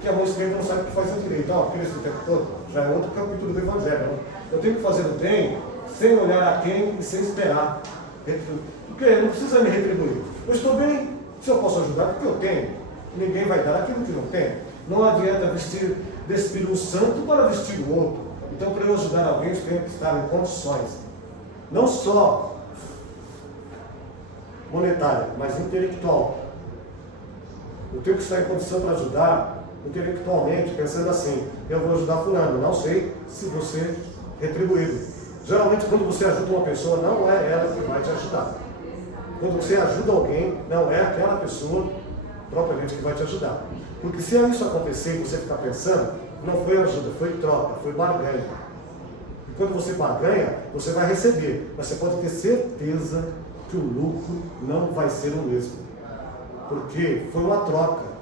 que a mão esquerda não saiba o que faz a direita. Então, Cristo o tempo todo, já é outro capítulo do Evangelho. Né? Eu tenho que fazer o bem sem olhar a quem e sem esperar. Porque não precisa me retribuir. Eu estou bem, se eu posso ajudar, porque eu tenho. Ninguém vai dar aquilo que não tem. Não adianta despir um santo para vestir o outro. Então, para eu ajudar alguém, eu tenho que estar em condições. Não só monetária, mas intelectual. Eu tenho que estar em condição para ajudar intelectualmente, pensando assim, eu vou ajudar fulano, não sei se você retribuído. Geralmente, quando você ajuda uma pessoa, não é ela que vai te ajudar. Quando você ajuda alguém, não é aquela pessoa propriamente que vai te ajudar. Porque se isso acontecer e você ficar pensando, não foi ajuda, foi troca, foi barganha. E quando você barganha, você vai receber, mas você pode ter certeza que o lucro não vai ser o mesmo. Porque foi uma troca.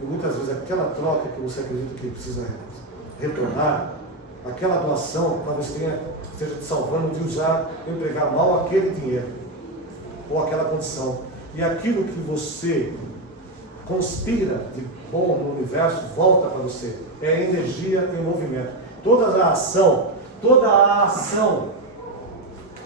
E muitas vezes aquela troca que você acredita que precisa retornar, aquela doação talvez esteja te salvando de empregar mal aquele dinheiro, ou aquela condição. E aquilo que você conspira de bom no universo volta para você. É energia em movimento. Toda a ação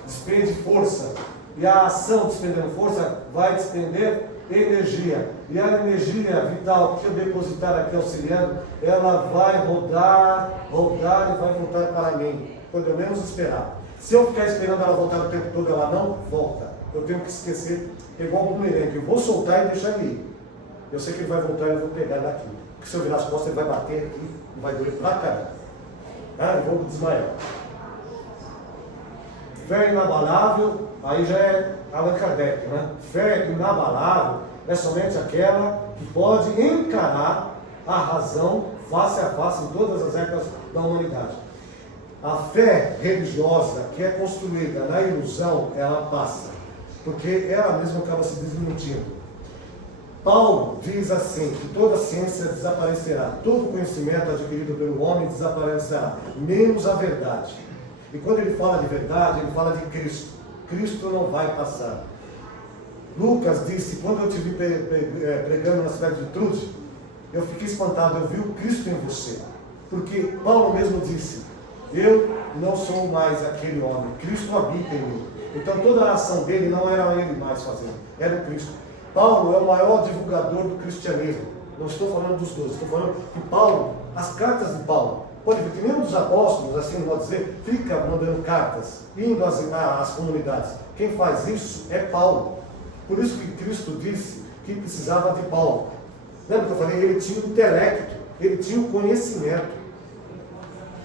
despende força. E a ação despendendo força vai despender energia. E a energia vital que eu depositar aqui auxiliando, ela vai rodar e vai voltar para mim, quando eu menos esperar. Se eu ficar esperando ela voltar o tempo todo, ela não volta. Eu tenho que esquecer, igual um bumerangue. Eu vou soltar e deixar ele ir. Eu sei que ele vai voltar e eu vou pegar daqui. Porque se eu virar as costas, ele vai bater aqui e vai doer pra cá. Eu vou desmaiar. Fé inabalável, aí já é Allan Kardec, né? Fé inabalável é somente aquela que pode encarar a razão face a face em todas as épocas da humanidade. A fé religiosa que é construída na ilusão, ela passa, porque ela mesma acaba se desmentindo. Paulo diz assim, que toda ciência desaparecerá, todo conhecimento adquirido pelo homem desaparecerá, menos a verdade. E quando ele fala de verdade, ele fala de Cristo. Cristo não vai passar. Lucas disse, quando eu te vi pregando na cidade de Trude, eu fiquei espantado, eu vi o Cristo em você. Porque Paulo mesmo disse, eu não sou mais aquele homem, Cristo habita em mim. Então toda a ação dele não era ele mais fazendo, era o Cristo. Paulo é o maior divulgador do cristianismo. Não estou falando dos dois, estou falando que Paulo, as cartas de Paulo, pode ver que nenhum dos apóstolos, assim não vou dizer, fica mandando cartas, indo às comunidades. Quem faz isso é Paulo. Por isso que Cristo disse que precisava de Paulo. Lembra que eu falei? Ele tinha o intelecto, ele tinha o conhecimento.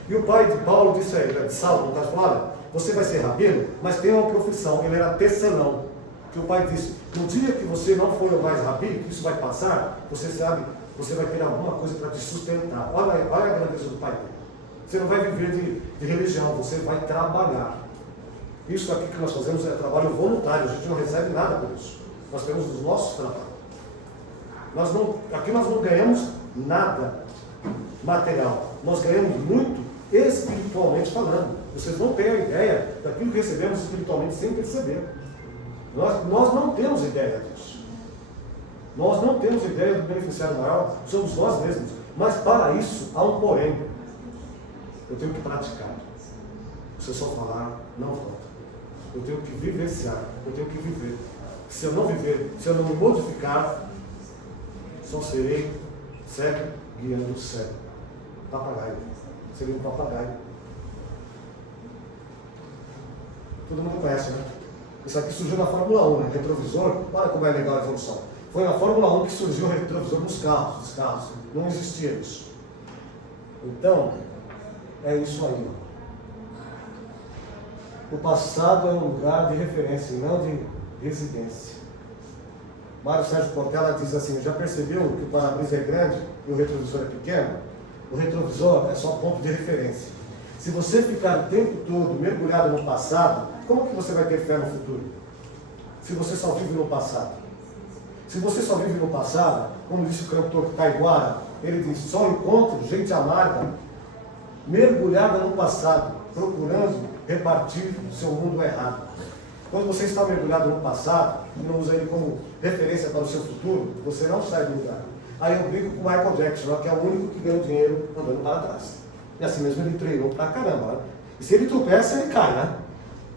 E o pai de Paulo disse a ele, de Saulo, no caso, olha, você vai ser rabino, mas tem uma profissão, ele era tecelão. Que o pai disse, no dia que você não for mais rabino, que isso vai passar, você sabe, você vai ter alguma coisa para te sustentar. Olha a grandeza do pai dele. Você não vai viver de religião, você vai trabalhar. Isso aqui que nós fazemos é trabalho voluntário, a gente não recebe nada por isso. Nós temos os nossos trabalhos. Aqui nós não ganhamos nada material, nós ganhamos muito espiritualmente falando. Vocês não têm a ideia daquilo que recebemos espiritualmente sem perceber. Nós não temos ideia disso. Nós não temos ideia do beneficiário maior, somos nós mesmos. Mas para isso há um porém. Eu tenho que praticar. Se eu só falar, não volta. Eu tenho que vivenciar, eu tenho que viver. Se eu não viver, se eu não me modificar, só serei cego guiando o cego. Papagaio. Seria um papagaio. Todo mundo conhece, né? Isso aqui surgiu na Fórmula 1, né? Retrovisor. Olha como é legal a evolução. Foi na Fórmula 1 que surgiu o retrovisor nos carros. Não existia isso. Então, é isso aí. O passado é um lugar de referência e não de residência. Mário Sérgio Portela diz assim, já percebeu que o para-brisa é grande e o retrovisor é pequeno? O retrovisor é só ponto de referência. Se você ficar o tempo todo mergulhado no passado, como que você vai ter fé no futuro? Se você só vive no passado. Se você só vive no passado, como disse o cantor Taiguara, ele diz, só encontro gente amarga, mergulhada no passado, procurando repartir o seu mundo errado. Quando você está mergulhado no passado e não usa ele como referência para o seu futuro, você não sai do lugar. Aí eu brinco com o Michael Jackson, que é o único que ganhou dinheiro andando para trás. E assim mesmo ele treinou pra caramba, né? E se ele tropeça, ele cai, né?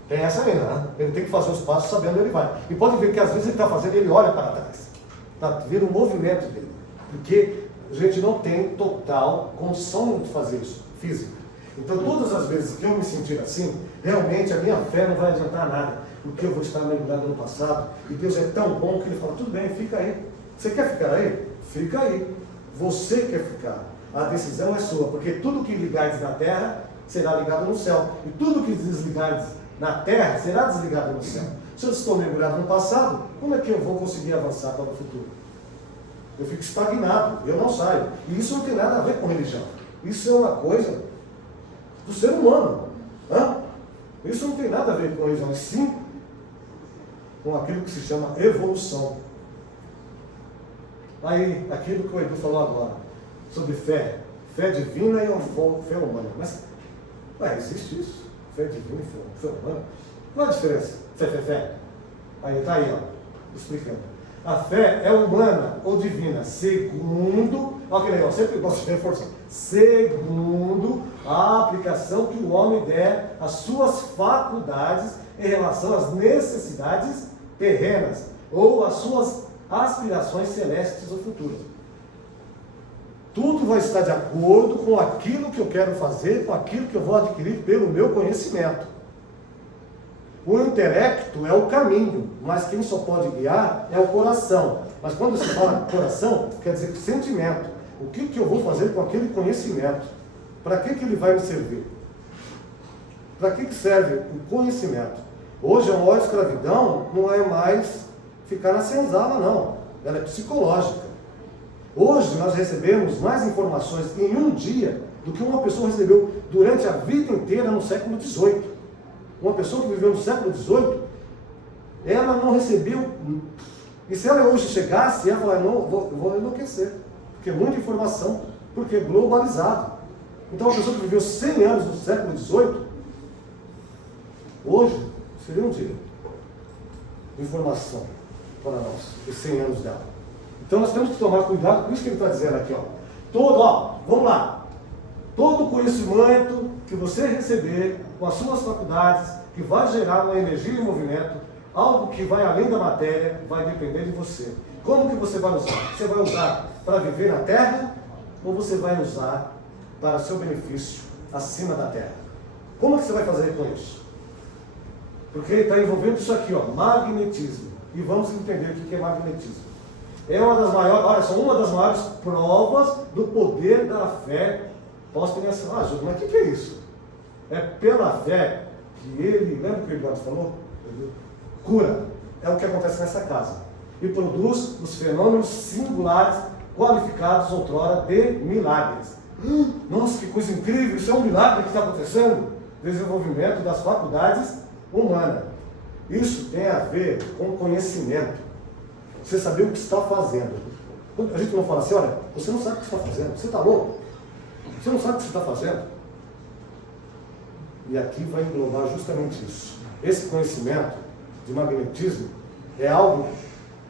Tem essa ainda, né? Ele tem que fazer os passos sabendo onde ele vai. E pode ver que às vezes ele está fazendo, ele olha para trás. Está vendo o movimento dele. Porque a gente não tem total condição de fazer isso, física. Então todas as vezes que eu me sentir assim, realmente a minha fé não vai adiantar nada. Porque eu vou estar mergulhado no passado. E Deus é tão bom que ele fala, tudo bem, fica aí. Você quer ficar aí? Fica aí. Você quer ficar. A decisão é sua, porque tudo que ligares na terra será ligado no céu. E tudo que desligares na terra será desligado no céu. Se eu estou mergulhado no passado, como é que eu vou conseguir avançar para o futuro? Eu fico estagnado, eu não saio. E isso não tem nada a ver com religião. Isso é uma coisa do ser humano. Isso não tem nada a ver com religião, e sim com aquilo que se chama evolução. Aí, aquilo que o Edu falou agora, sobre fé divina e fé humana. Mas, existe isso? Fé divina e fé humana? Qual a diferença? Fé. Aí, tá aí, ó, explicando. A fé é humana ou divina, segundo, olha que legal, sempre gosto de reforçar, segundo a aplicação que o homem der às suas faculdades em relação às necessidades terrenas ou às suas aspirações celestes ou futuras. Tudo vai estar de acordo com aquilo que eu quero fazer, com aquilo que eu vou adquirir pelo meu conhecimento. O intelecto é o caminho, mas quem só pode guiar é o coração. Mas quando se fala coração, quer dizer sentimento. O que eu vou fazer com aquele conhecimento? Para que ele vai me servir? Para que serve o conhecimento? Hoje a maior escravidão não é mais ficar na senzala, não. Ela é psicológica. Hoje nós recebemos mais informações em um dia do que uma pessoa recebeu durante a vida inteira no século XVIII. Uma pessoa que viveu no século XVIII, ela não recebeu. E se ela hoje chegasse, ela falaria, não, eu vou enlouquecer. Porque é muita informação, porque é globalizado. Então uma pessoa que viveu 100 anos no século XVIII, hoje seria um dia de informação para nós, os 100 anos dela. Então nós temos que tomar cuidado com isso que ele está dizendo aqui, vamos lá. Todo conhecimento que você receber com as suas faculdades, que vai gerar uma energia e movimento, algo que vai além da matéria, vai depender de você. Como que você vai usar? Você vai usar para viver na Terra ou você vai usar para seu benefício acima da Terra? Como que você vai fazer com isso? Porque ele está envolvendo isso aqui, magnetismo. E vamos entender o que é magnetismo. É uma das maiores, olha só, uma das maiores provas do poder da fé. Posso pensar, Júlio, mas o que é isso? É pela fé que ele, lembra o que o Eduardo falou? Cura. É o que acontece nessa casa. E produz os fenômenos singulares, qualificados outrora de milagres. Nossa, que coisa incrível, isso é um milagre que está acontecendo. Desenvolvimento das faculdades humanas. Isso tem a ver com conhecimento. Você saber o que está fazendo. A gente não fala assim, olha, você não sabe o que está fazendo, você está louco. Você não sabe o que você está fazendo. E aqui vai englobar justamente isso. Esse conhecimento de magnetismo é algo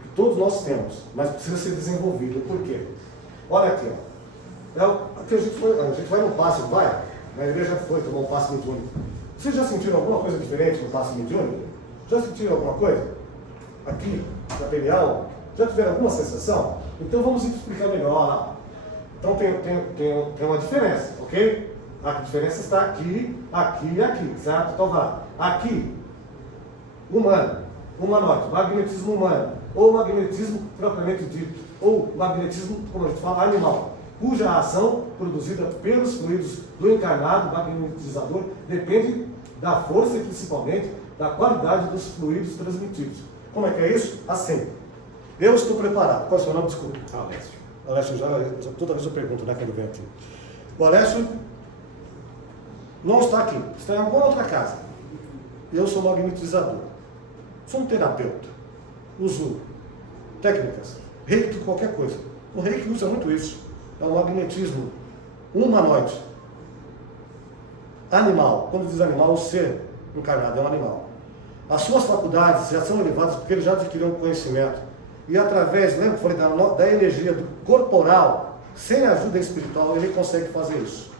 que todos nós temos, mas precisa ser desenvolvido. Por quê? Olha aqui, aqui a gente vai num passe, vai? Na igreja foi tomar um passe mediúnico. Vocês já sentiram alguma coisa diferente no passe mediúnico? Já sentiram alguma coisa? Aqui, na perial? Já tiveram alguma sensação? Então vamos explicar melhor. Então tem uma diferença, ok? A diferença está aqui, aqui e aqui, certo? Então vai lá. Aqui, humanoide, magnetismo humano, ou magnetismo propriamente dito, ou magnetismo, como a gente fala, animal, cuja ação produzida pelos fluidos do encarnado magnetizador depende da força e principalmente da qualidade dos fluidos transmitidos. Como é que é isso? Assim. Eu estou preparado. Qual é o seu nome? Desculpa. Alessio. Alessio, toda vez eu pergunto, né, quando vem aqui. O Alessio não está aqui, está em alguma outra casa. Eu sou magnetizador. Sou um terapeuta. Uso técnicas, reiki, qualquer coisa. O reiki usa muito isso. É o magnetismo humanoide. Animal. Quando diz animal, o ser encarnado é um animal. As suas faculdades já são elevadas porque ele já adquiriu um conhecimento. E através, lembra que eu falei da energia corporal, sem ajuda espiritual, ele consegue fazer isso.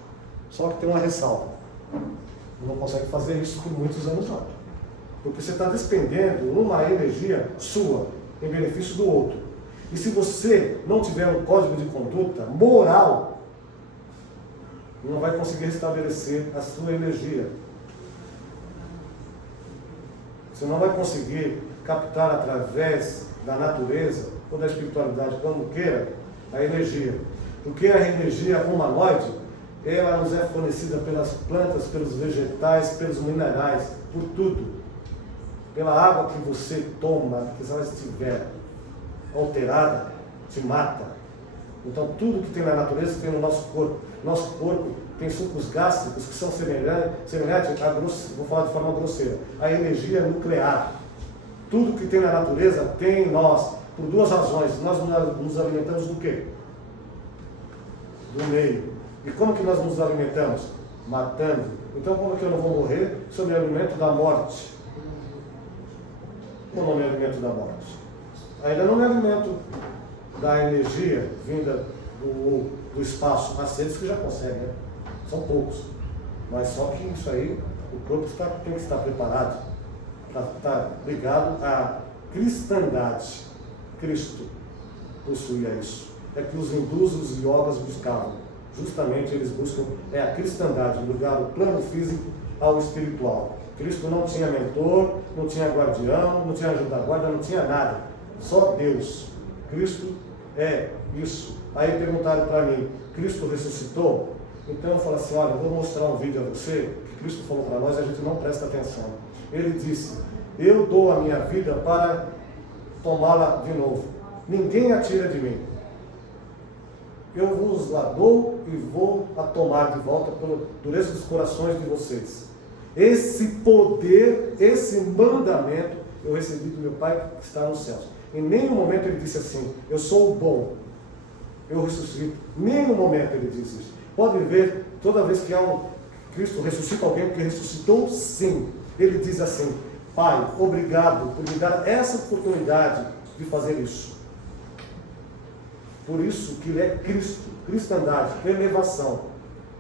Só que tem uma ressalva. Ele não consegue fazer isso por muitos anos não. Porque você está despendendo uma energia sua em benefício do outro. E se você não tiver um código de conduta moral, não vai conseguir restabelecer a sua energia. Você não vai conseguir captar através da natureza ou da espiritualidade, quando queira, a energia. Porque a energia humanoide, ela nos é fornecida pelas plantas, pelos vegetais, pelos minerais, por tudo. Pela água que você toma, que se ela estiver alterada, te mata. Então tudo que tem na natureza tem no nosso corpo. Nosso corpo tem sucos gástricos que são semelhantes a vou falar de forma grosseira, a energia nuclear. Tudo que tem na natureza tem em nós, por duas razões. Nós nos alimentamos do quê? Do meio. E como que nós nos alimentamos? Matando. Então como que eu não vou morrer se eu me alimento da morte? Eu não me alimento da morte. Ainda não me alimento da energia vinda do espaço. Há seres que já conseguem, né? São poucos. Mas só que isso aí, o corpo tem que estar preparado para estar ligado à cristandade. Cristo possuía isso. É que os hindus e os yogas buscavam. Justamente eles buscam a cristandade, ligar o plano físico ao espiritual. Cristo não tinha mentor, não tinha guardião, não tinha anjo da guarda, não tinha nada. Só Deus. Cristo é isso. Aí perguntaram para mim, Cristo ressuscitou? Então eu falo assim, olha, eu vou mostrar um vídeo a você, que Cristo falou para nós e a gente não presta atenção. Ele disse, eu dou a minha vida para tomá-la de novo. Ninguém a tira de mim. Eu vos la dou e vou a tomar de volta pela dureza dos corações de vocês. Esse poder, esse mandamento, eu recebi do meu Pai que está nos céus. Em nenhum momento ele disse assim, eu sou o bom, eu ressuscito. Em nenhum momento ele disse isso. Pode ver, toda vez que Cristo ressuscita alguém, porque ressuscitou, sim. Ele diz assim, Pai, obrigado por me dar essa oportunidade de fazer isso. Por isso que ele é Cristo, cristandade, elevação.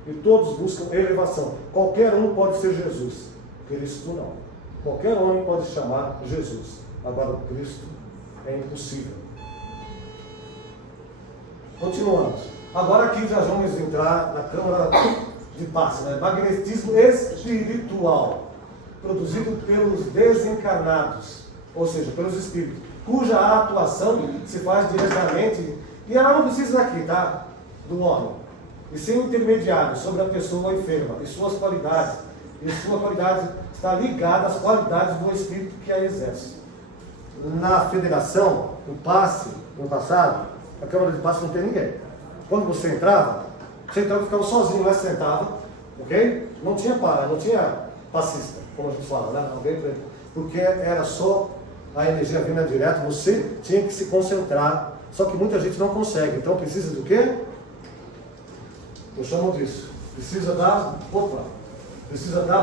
E todos buscam elevação. Qualquer um pode ser Jesus. Cristo não. Qualquer homem pode chamar Jesus. Agora o Cristo é impossível. Continuamos. Agora aqui já vamos entrar na Câmara de Paz, né? Magnetismo espiritual, produzido pelos desencarnados, ou seja, pelos espíritos, cuja atuação se faz diretamente, e ela não precisa daqui, tá? Do homem, e sem intermediário sobre a pessoa enferma, e suas qualidades, e sua qualidade está ligada às qualidades do espírito que a exerce. Na federação, o passe, no passado, a Câmara de Passe não tem ninguém. Quando você entrava e ficava sozinho, lá sentava, ok? Não tinha passista, como a gente fala, né? Porque era só a energia vindo direto, você tinha que se concentrar, só que muita gente não consegue. Então precisa do quê? Eu chamo disso. Precisa da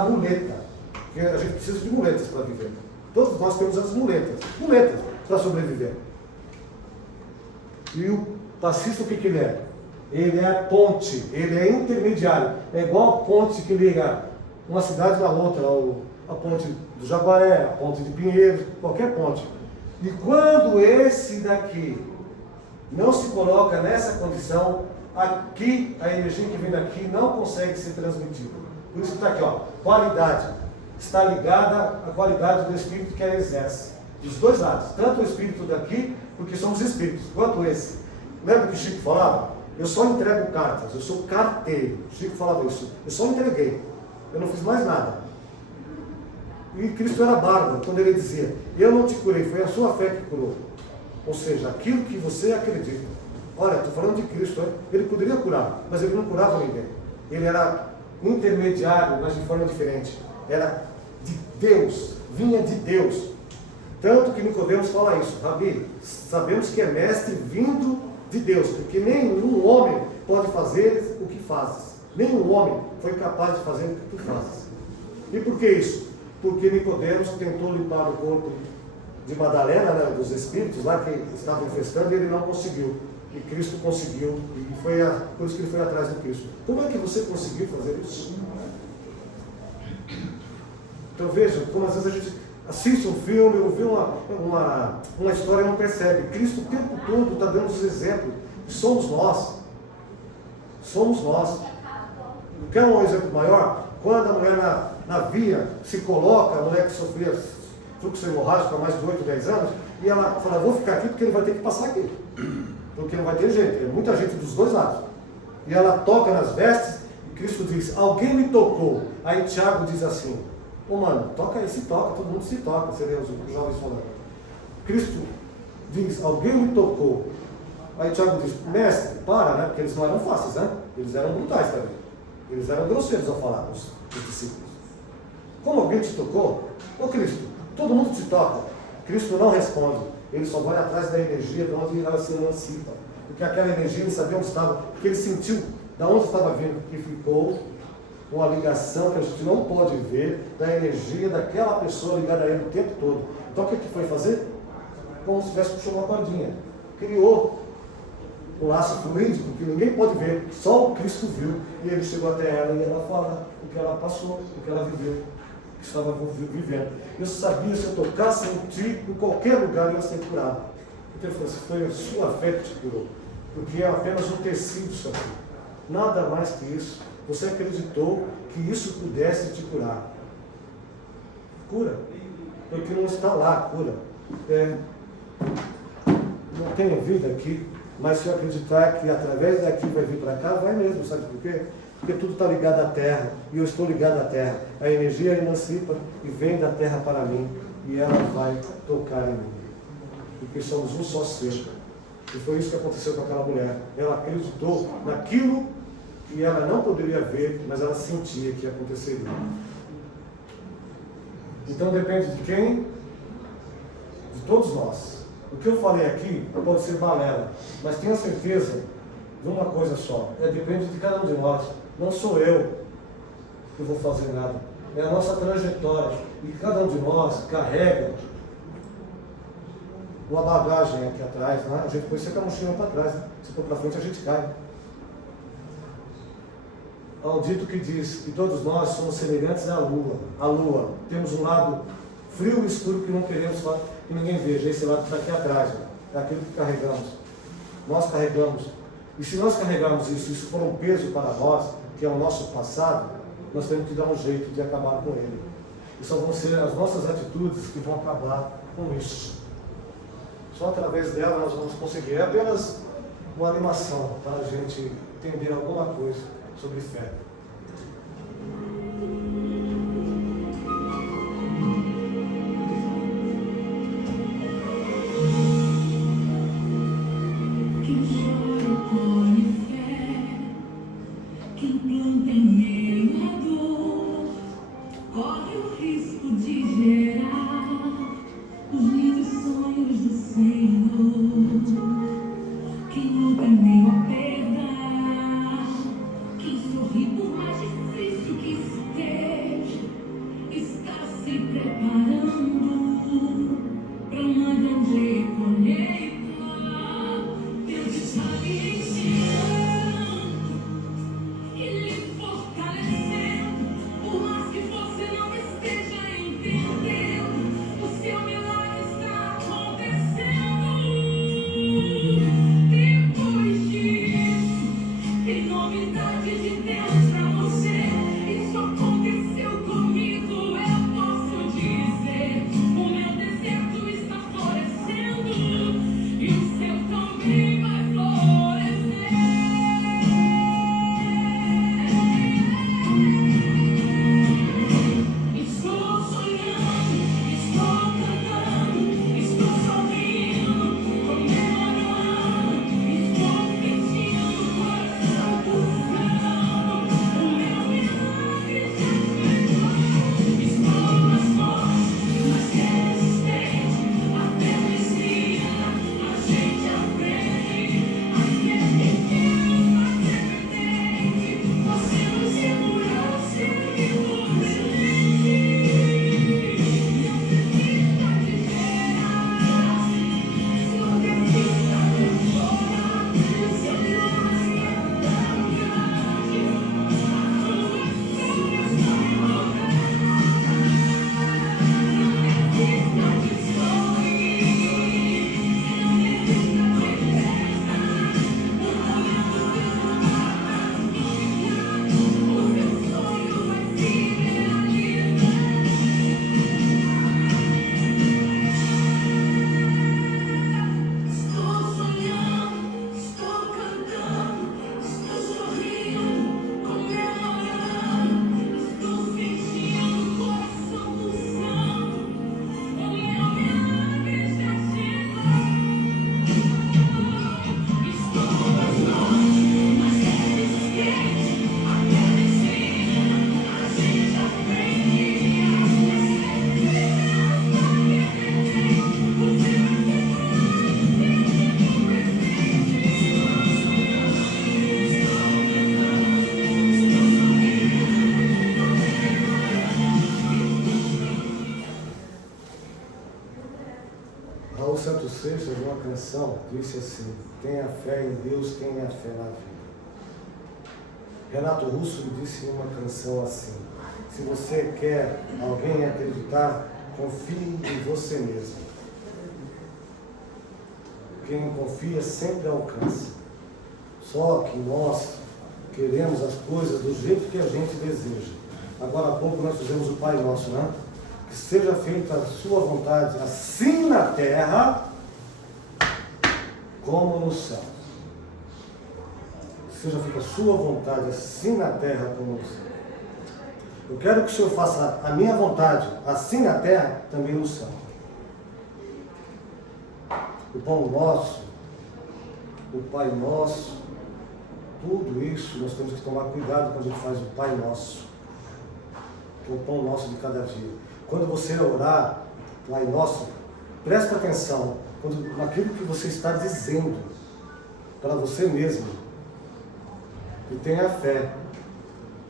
muleta. Porque a gente precisa de muletas para viver. Todos nós temos as muletas para sobreviver. E o passista, o que ele é? Ele é a ponte, ele é intermediário. É igual a ponte que liga uma cidade na outra, a ponte do Jaguaré, a ponte de Pinheiro, qualquer ponte. E quando esse daqui não se coloca nessa condição, aqui, a energia que vem daqui não consegue ser transmitida. Por isso que está aqui, ó, qualidade. Está ligada à qualidade do espírito que a exerce. Dos dois lados, tanto o espírito daqui, porque somos espíritos, quanto esse. Lembra que o Chico falava? Eu só entrego cartas, eu sou carteiro. O Chico falava isso. Eu só entreguei. Eu não fiz mais nada. E Cristo era bárbaro quando ele dizia, eu não te curei, foi a sua fé que curou. Ou seja, aquilo que você acredita. Olha, estou falando de Cristo, hein? Ele poderia curar, mas ele não curava ninguém. Ele era intermediário, mas de forma diferente. Era de Deus, vinha de Deus. Tanto que Nicodemos fala isso, Rabi, sabemos que é mestre vindo de Deus, porque nenhum homem pode fazer o que fazes. Nenhum homem foi capaz de fazer o que tu fazes. E por que isso? porque Nicodemos tentou limpar o corpo de Madalena, né, dos espíritos lá que estavam infestando, e ele não conseguiu. E Cristo conseguiu, e por isso que ele foi atrás de Cristo. Como é que você conseguiu fazer isso? Então vejam, como às vezes a gente assiste um filme, ou vê uma história e não percebe. Cristo o tempo todo está dando os exemplos. Somos nós. Somos nós. Quer um exemplo maior? Quando a mulher na via se coloca, a mulher que sofria fluxo hemorrágico há mais de 8, 10 anos, e ela fala, vou ficar aqui porque ele vai ter que passar aqui. Porque não vai ter jeito, é muita gente dos dois lados. E ela toca nas vestes, e Cristo diz, alguém me tocou. Aí Tiago diz assim, ô mano, toca aí, se toca, todo mundo se toca, você vê os jovens falando. Cristo diz, alguém me tocou. Aí Tiago diz, mestre, para, né? Porque eles não eram fáceis, né? Eles eram brutais também. Eles eram grosseiros ao falar com os discípulos. Como alguém te tocou? Ô Cristo, todo mundo te toca. Cristo não responde. Ele só vai atrás da energia de onde ela se emancipa. Porque aquela energia ele sabia onde estava. Porque ele sentiu de onde estava vindo. E ficou uma ligação que a gente não pode ver da energia daquela pessoa ligada a ele o tempo todo. Então o que ele foi fazer? Como se tivesse puxado uma cordinha. Criou um laço fluídico que ninguém pode ver. Só o Cristo viu. E ele chegou até ela e ela fala o que ela passou, o que ela viveu. Estava vivendo. Eu sabia, se eu tocasse em ti, em qualquer lugar eu ia ser curado. Então ele falou assim, foi a sua fé que te curou. Porque é apenas um tecido isso aqui. Nada mais que isso. Você acreditou que isso pudesse te curar. Cura. Porque não está lá, cura. Não tenho vida aqui, mas se eu acreditar que através daqui vai vir para cá, vai mesmo, sabe por quê? Porque tudo está ligado à terra, e eu estou ligado à terra. A energia emancipa e vem da terra para mim, e ela vai tocar em mim. Porque somos um só ser. E foi isso que aconteceu com aquela mulher. Ela acreditou naquilo que ela não poderia ver, mas ela sentia que aconteceria. Então depende de quem? De todos nós. O que eu falei aqui pode ser balela, mas tenha certeza de uma coisa só. Depende de cada um de nós. Não sou eu que vou fazer nada. É a nossa trajetória. E cada um de nós carrega uma bagagem aqui atrás. Né? A gente põe sempre a mochila para trás. Né? Se for para frente, a gente cai. Há um dito que diz que todos nós somos semelhantes à lua. A lua. Temos um lado frio e escuro que não queremos que ninguém veja. Esse lado está aqui atrás. Né? É aquilo que carregamos. Nós carregamos. E se nós carregarmos isso for um peso para nós, que é o nosso passado, nós temos que dar um jeito de acabar com ele. E só vão ser as nossas atitudes que vão acabar com isso. Só através dela nós vamos conseguir. É apenas uma animação para a gente entender alguma coisa sobre fé. canção disse assim: tenha fé em Deus, tenha fé na vida. Renato Russo disse em uma canção assim: se você quer alguém acreditar, confie em você mesmo. Quem confia sempre alcança. Só que nós queremos as coisas do jeito que a gente deseja. Agora há pouco nós fizemos o Pai Nosso, né? Que seja feita a sua vontade, assim na terra, como no céu. Seja feita a sua vontade, assim na terra como no céu. Eu quero que o Senhor faça a minha vontade, assim na terra, também no céu. O pão nosso, o Pai Nosso, tudo isso nós temos que tomar cuidado quando a gente faz o Pai Nosso, que é o pão nosso de cada dia. Quando você orar, Pai Nosso, presta atenção naquilo que você está dizendo para você mesmo. E tenha fé.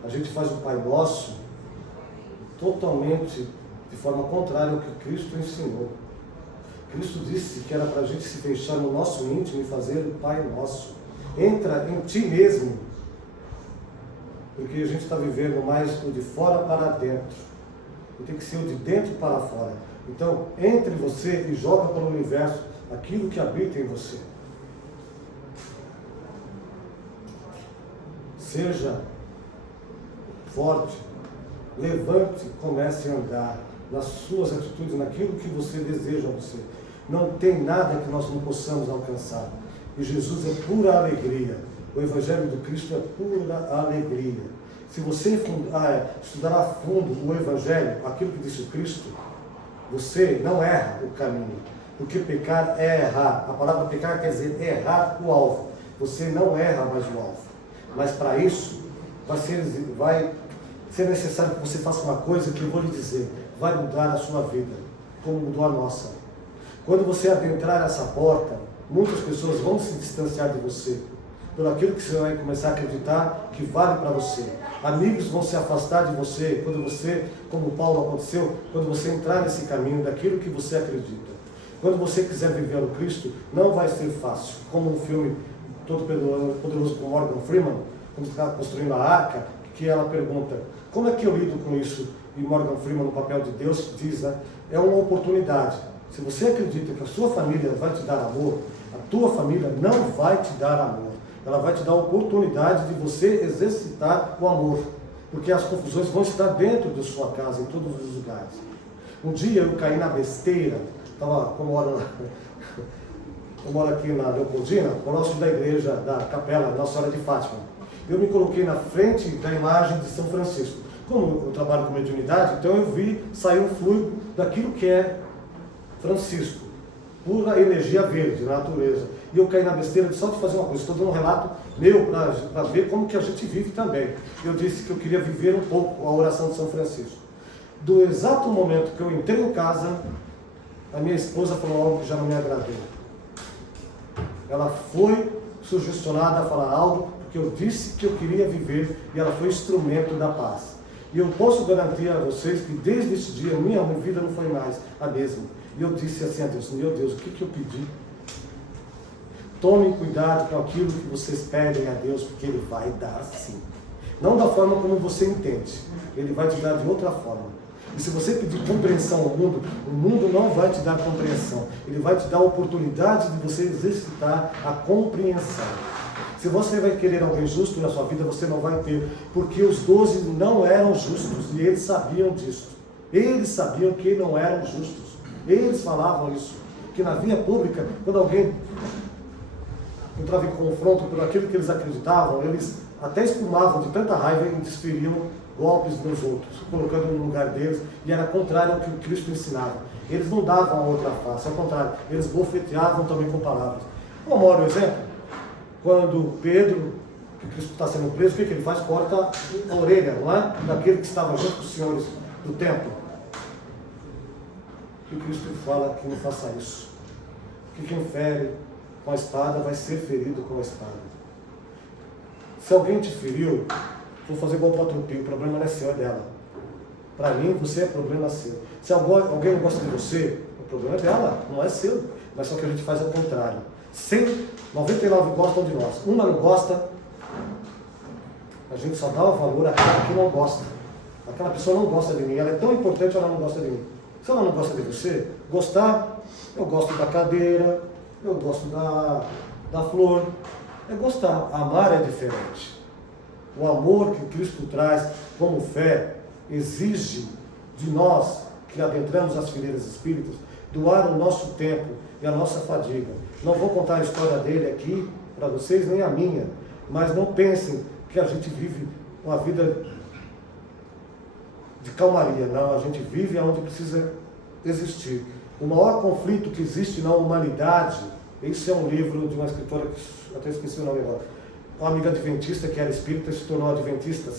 A gente faz o Pai Nosso totalmente de forma contrária ao que Cristo ensinou. Cristo disse que era para a gente se fechar no nosso íntimo e fazer o Pai Nosso. Entra em ti mesmo, porque a gente está vivendo mais o de fora para dentro. E tem que ser o de dentro para fora. Então, entre você e joga para o universo aquilo que habita em você. Seja forte, levante, comece a andar nas suas atitudes, naquilo que você deseja a você. Não tem nada que nós não possamos alcançar. E Jesus é pura alegria. O Evangelho do Cristo é pura alegria. Se você estudar a fundo o Evangelho, aquilo que disse o Cristo, você não erra o caminho. Porque pecar é errar. A palavra pecar quer dizer errar o alvo. Você não erra mais o alvo. Mas para isso, vai ser necessário que você faça uma coisa que eu vou lhe dizer. Vai mudar a sua vida, como mudou a nossa. Quando você adentrar essa porta, muitas pessoas vão se distanciar de você, por aquilo que você vai começar a acreditar que vale para você. Amigos vão se afastar de você, quando você, como Paulo aconteceu, quando você entrar nesse caminho daquilo que você acredita. Quando você quiser viver o Cristo, não vai ser fácil. Como um filme todo poderoso com Morgan Freeman, quando está construindo a arca, que ela pergunta, como é que eu lido com isso? E Morgan Freeman, no papel de Deus, diz, né, é uma oportunidade. Se você acredita que a sua família vai te dar amor, a tua família não vai te dar amor. Ela vai te dar a oportunidade de você exercitar o amor. Porque as confusões vão estar dentro de sua casa, em todos os lugares. Um dia eu caí na besteira, eu moro aqui na Leopoldina, próximo da igreja, da capela Nossa Senhora de Fátima. Eu me coloquei na frente da imagem de São Francisco. Como eu trabalho com mediunidade, então eu vi sair um fluido daquilo que é Francisco, pura energia verde, natureza. E eu caí na besteira de só de fazer uma coisa, estou dando um relato meu para ver como que a gente vive também. Eu disse que eu queria viver um pouco a oração de São Francisco. Do exato momento que eu entrei em casa, a minha esposa falou algo que já não me agradou. Ela foi sugestionada a falar algo porque eu disse que eu queria viver e ela foi instrumento da paz. E eu posso garantir a vocês que desde esse dia minha vida não foi mais a mesma. E eu disse assim a Deus, meu Deus, o que eu pedi? Tomem cuidado com aquilo que vocês pedem a Deus, porque Ele vai dar sim. Não da forma como você entende, Ele vai te dar de outra forma. E se você pedir compreensão ao mundo, o mundo não vai te dar compreensão. Ele vai te dar a oportunidade de você exercitar a compreensão. Se você vai querer alguém justo na sua vida, você não vai ter, porque os 12 não eram justos e eles sabiam disso. Eles sabiam que não eram justos. Eles falavam isso, que na via pública, quando alguém entrava em confronto por aquilo que eles acreditavam, eles até espumavam de tanta raiva e desferiam golpes nos outros, colocando no lugar deles, e era contrário ao que o Cristo ensinava. Eles não davam a outra face, ao contrário, eles bofeteavam também com palavras. Vamos dar um exemplo? Quando Pedro, que Cristo está sendo preso, o que ele faz? Corta a orelha, não é? Daquele que estava junto com os senhores do templo. E Cristo fala que não faça isso. Que quem fere com a espada vai ser ferido com a espada. Se alguém te feriu, vou fazer igual para o o problema não é seu, é dela. Para mim, você é problema seu. Se alguém não gosta de você, o problema é dela, não é seu. mas só que a gente faz ao contrário. 99 gostam de nós, uma não gosta, a gente só dá o valor àquela que não gosta. Aquela pessoa não gosta de mim, ela é tão importante, ela não gosta de mim. Se ela não gosta de você, gostar, eu gosto da cadeira, eu gosto da flor, é gostar. Amar é diferente. O amor que Cristo traz como fé exige de nós, que adentramos as fileiras espíritas, doar o nosso tempo e a nossa fadiga. Não vou contar a história dele aqui para vocês, nem a minha, mas não pensem que a gente vive uma vida de calmaria. Não, a gente vive onde precisa existir. O maior conflito que existe na humanidade, esse é um livro de uma escritora que até esqueci o nome agora, uma amiga adventista que era espírita e se tornou adventista.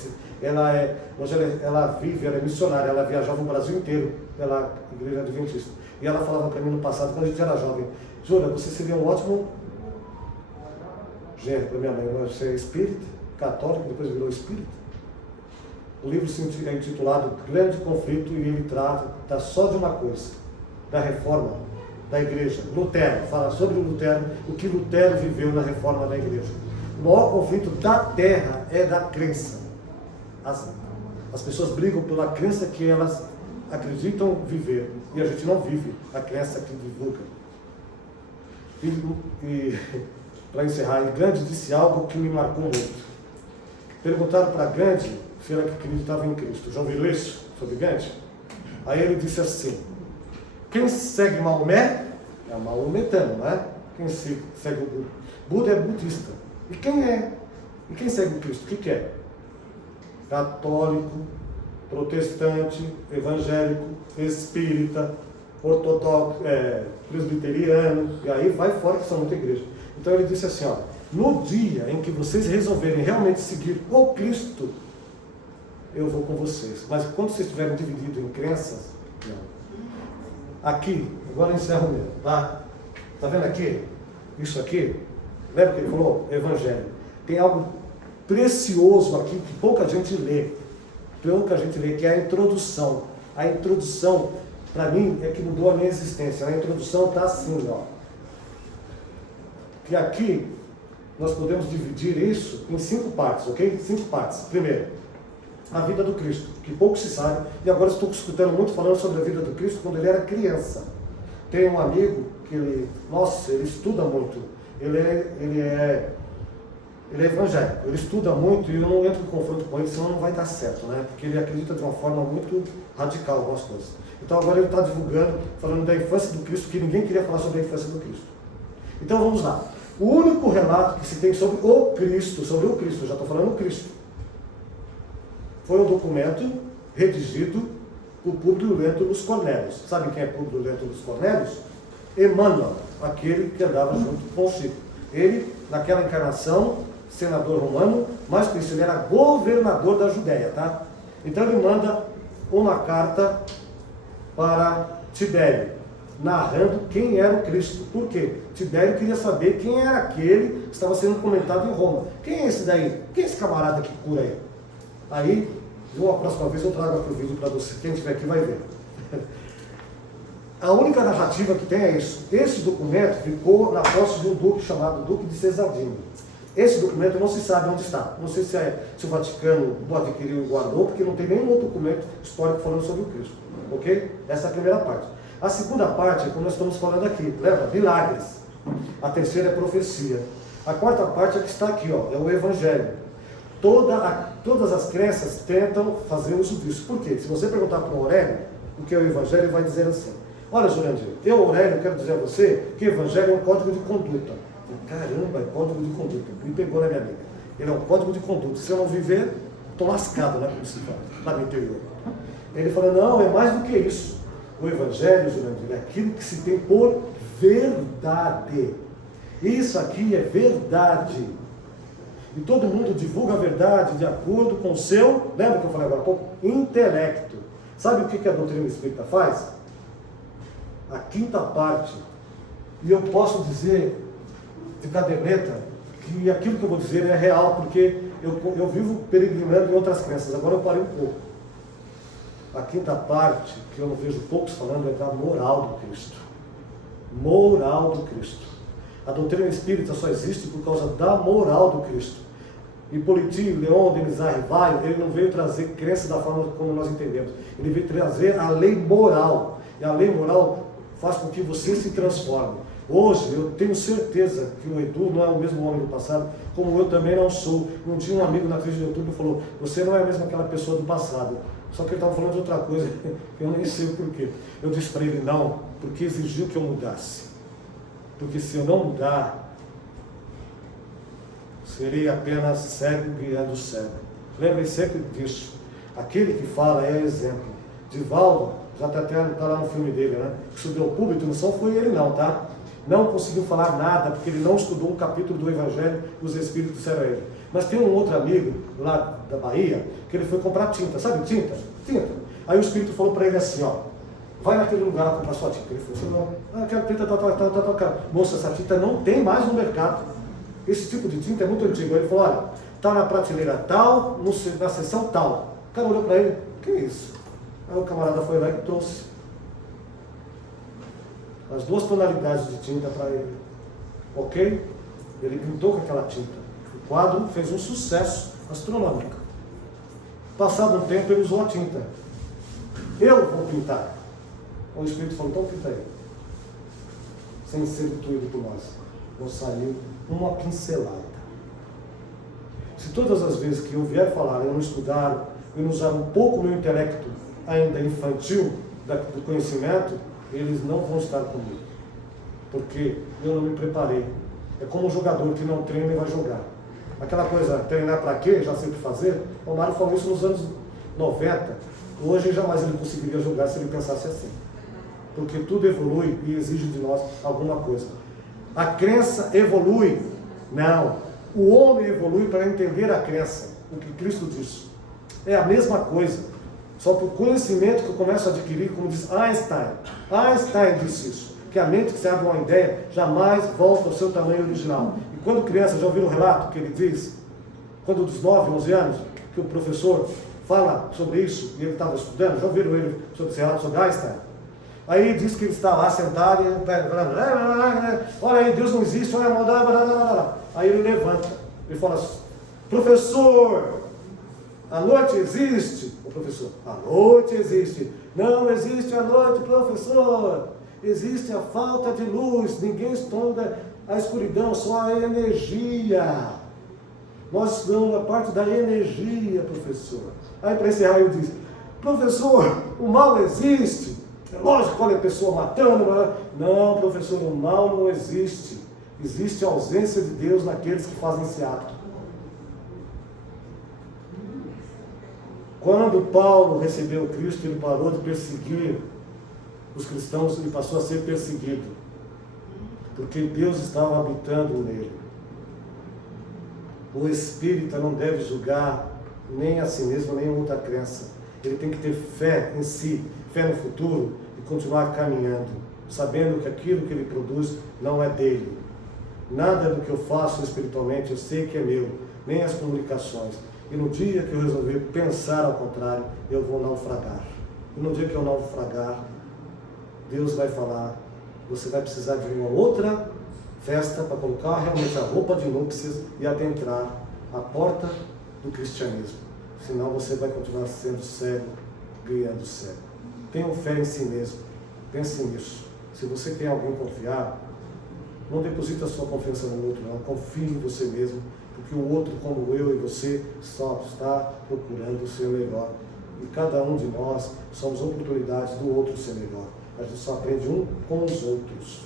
Hoje ela vive, ela é missionária, ela viajava o Brasil inteiro pela igreja adventista. E ela falava para mim no passado, quando a gente era jovem, Júlia, você seria um ótimo gênero para minha mãe. Você é espírita, católico, depois virou espírita. O livro é intitulado Grande Conflito e ele trata só de uma coisa, da reforma da igreja. Lutero, fala sobre o Lutero, o que Lutero viveu na reforma da igreja. O maior conflito da terra é da crença. As pessoas brigam pela crença que elas acreditam viver e a gente não vive a crença que divulga. E para encerrar, Gandhi disse algo que me marcou muito. Perguntaram para Gandhi se ele acreditava em Cristo. Já ouviram isso sobre Gandhi? Aí ele disse assim: quem segue Maomé é maometano, não é? Quem segue o Buda? Buda é budista. E quem segue o Cristo? O que é? Católico, protestante, evangélico, espírita, ortodoxo, presbiteriano, e aí vai fora que são muita igreja. Então ele disse assim, ó, no dia em que vocês resolverem realmente seguir o Cristo, eu vou com vocês. Mas quando vocês estiverem divididos em crenças, não. Aqui, agora eu encerro mesmo, tá? Tá vendo aqui? Isso aqui, lembra que ele falou? Evangelho. Tem algo precioso aqui que pouca gente lê, que é a introdução. A introdução, para mim, é que mudou a minha existência. A introdução está assim, ó. Que aqui nós podemos dividir isso em 5 partes, ok? 5 partes. Primeiro, a vida do Cristo, que pouco se sabe, e agora estou escutando muito falando sobre a vida do Cristo quando ele era criança. Tem um amigo que ele estuda muito, ele é evangélico, ele estuda muito e eu não entro em confronto com ele, senão não vai dar certo, né? Porque ele acredita de uma forma muito radical em algumas coisas. Então agora ele está divulgando, falando da infância do Cristo, que ninguém queria falar sobre a infância do Cristo. Então vamos lá. O único relato que se tem sobre o Cristo, já estou falando o Cristo, foi um documento redigido por Públio Lentulus Cornelius. Sabe quem é Públio Lentulus Cornelius? Emmanuel, aquele que andava junto com o Chico. Ele, naquela encarnação, senador romano, mais conhecido, ele era governador da Judéia, tá? Então ele manda uma carta para Tibério, narrando quem era o Cristo. Por quê? Tibério queria saber quem era aquele que estava sendo comentado em Roma. Quem é esse daí? Quem é esse camarada que cura aí? Aí, a próxima vez eu trago aqui o vídeo para você. Quem estiver aqui vai ver. A única narrativa que tem é isso. Esse documento ficou na posse de um duque chamado Duque de Cesardino. Esse documento não se sabe onde está. Não sei se o Vaticano o adquiriu e guardou, porque não tem nenhum outro documento histórico falando sobre o Cristo. Ok? Essa é a primeira parte. A segunda parte é como nós estamos falando aqui. Lembra? Milagres. A terceira é profecia. A quarta parte é que está aqui, ó, é o Evangelho. Todas as crenças tentam fazer uso disso. Por quê? Se você perguntar para o Aurélio o que é o Evangelho, ele vai dizer assim: olha, Jurandir, eu, Aurélio, quero dizer a você que o Evangelho é um código de conduta. Caramba, é código de conduta. Me pegou na minha amiga. Ele é um código de conduta. Se eu não viver, estou lascado, né? Como se fala, lá no interior. Ele falou: não, é mais do que isso. O Evangelho, Jurandir, é aquilo que se tem por verdade. Isso aqui é verdade. E todo mundo divulga a verdade de acordo com o seu, lembra que eu falei agora há pouco? Intelecto. Sabe o que a doutrina espírita faz? A quinta parte. E eu posso dizer de caderneta que aquilo que eu vou dizer é real, porque eu vivo peregrinando em outras crenças. Agora eu parei um pouco. A quinta parte, que eu não vejo poucos falando, é da moral do Cristo. moral do Cristo. A doutrina espírita só existe por causa da moral do Cristo. Hippolyte, Leon, Denisard Rivaio, ele não veio trazer crença da forma como nós entendemos. Ele veio trazer a lei moral. E a lei moral faz com que você se transforme. Hoje, eu tenho certeza que o Edu não é o mesmo homem do passado, como eu também não sou. Um dia um amigo na 3 de outubro falou, você não é mesmo aquela pessoa do passado. Só que ele estava falando de outra coisa, eu nem sei o porquê. Eu disse para ele, não, porque exigiu que eu mudasse. Porque se eu não mudar, serei apenas cego guiando o cego. Lembrem sempre disso. Aquele que fala é exemplo. Divaldo, já está lá no filme dele, né? Subiu ao púlpito, não só foi ele não, tá? Não conseguiu falar nada, porque ele não estudou um capítulo do Evangelho, os Espíritos disseram a ele. Mas tem um outro amigo, lá da Bahia, que ele foi comprar tinta, sabe tinta? Tinta. Aí o Espírito falou para ele assim, ó, vai naquele lugar lá comprar sua tinta. Ele falou assim, quero tinta, tal. Moça, essa tinta não tem mais no mercado. Esse tipo de tinta é muito antigo. Aí ele falou, olha, está na prateleira tal, na seção tal. O cara olhou para ele, que é isso? Aí o camarada foi lá e trouxe as 2 tonalidades de tinta para ele. Ok? Ele pintou com aquela tinta. O quadro fez um sucesso astronômico. Passado um tempo, ele usou a tinta. Eu vou pintar. O Espírito falou, então pinta aí. Sem ser intuído por nós. Não saiu uma pincelada. Se todas as vezes que eu vier falar, eu não estudar, eu não usar um pouco meu intelecto ainda infantil do conhecimento, eles não vão estar comigo. Porque eu não me preparei. É como um jogador que não treina e vai jogar. Aquela coisa, treinar para quê? Já sei o que fazer. O Mário falou isso nos anos 90. Hoje jamais ele conseguiria jogar se ele pensasse assim. Porque tudo evolui e exige de nós alguma coisa. A crença evolui? Não. O homem evolui para entender a crença. O que Cristo disse. É a mesma coisa. Só por conhecimento que eu começo a adquirir, como diz Einstein. Einstein disse isso. Que a mente que se abre uma ideia jamais volta ao seu tamanho original. E quando criança, já ouviram o relato que ele diz? Quando dos 9, 11 anos, que o professor fala sobre isso, e ele estava estudando, já ouviram ele sobre esse relato sobre Einstein? Aí ele diz que ele está lá sentado, e falando, olha aí, Deus não existe, olha a maldade, aí ele levanta, ele fala assim, professor, a noite existe? O professor, a noite existe. Não existe a noite, professor. Existe a falta de luz, ninguém estuda a escuridão, só a energia. Nós estudamos a parte da energia, professor. Aí para encerrar ele diz, professor, o mal existe. É lógico, olha a pessoa matando. Não, professor, o mal não existe. Existe a ausência de Deus naqueles que fazem esse ato. Quando Paulo recebeu Cristo, ele parou de perseguir os cristãos e passou a ser perseguido. Porque Deus estava habitando nele. O espírita não deve julgar nem a si mesmo, nem outra crença. Ele tem que ter fé em si, fé no futuro e continuar caminhando, sabendo que aquilo que ele produz não é dele. Nada do que eu faço espiritualmente eu sei que é meu, nem as comunicações. E no dia que eu resolver pensar ao contrário, eu vou naufragar. E no dia que eu naufragar, Deus vai falar, você vai precisar de uma outra festa para colocar realmente a roupa de núpcias e adentrar a porta do cristianismo. Senão você vai continuar sendo cego, guiando cego. Tenha fé em si mesmo. Pense nisso. Se você tem alguém confiar, não deposite a sua confiança no outro, não. Confie em você mesmo. Porque o outro, como eu e você, só está procurando ser melhor. E cada um de nós somos oportunidades do outro ser melhor. A gente só aprende um com os outros.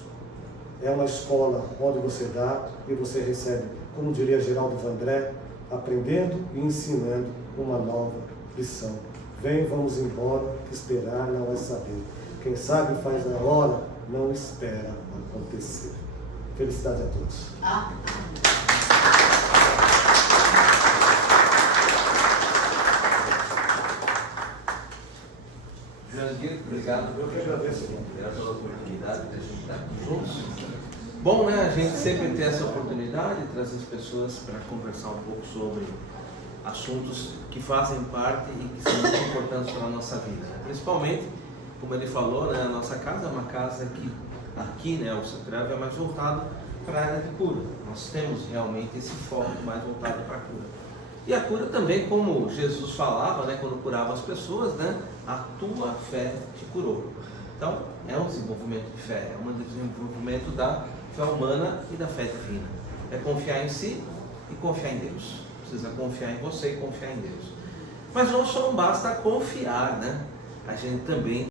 É uma escola onde você dá e você recebe. Como diria Geraldo Vandré, aprendendo e ensinando uma nova lição. Vem, vamos embora, que esperar não é saber. Quem sabe faz na hora, não espera acontecer. Felicidade a todos. Jandir, obrigado. Eu que agradeço. Obrigado pela oportunidade de a gente estar juntos. Bom, né? A gente sempre tem essa oportunidade de trazer as pessoas para conversar um pouco sobre assuntos que fazem parte e que são muito importantes para a nossa vida. Né? Principalmente, como ele falou, né? A nossa casa é uma casa que Aqui, né, o Sacrário é mais voltado para a área de cura. Nós temos realmente esse foco mais voltado para a cura. E a cura também, como Jesus falava, né, quando curava as pessoas, né, a tua fé te curou. Então, é um desenvolvimento de fé, é um desenvolvimento da fé humana e da fé divina. É confiar em si e confiar em Deus. Precisa confiar em você e confiar em Deus. Mas não só basta confiar, né? A gente também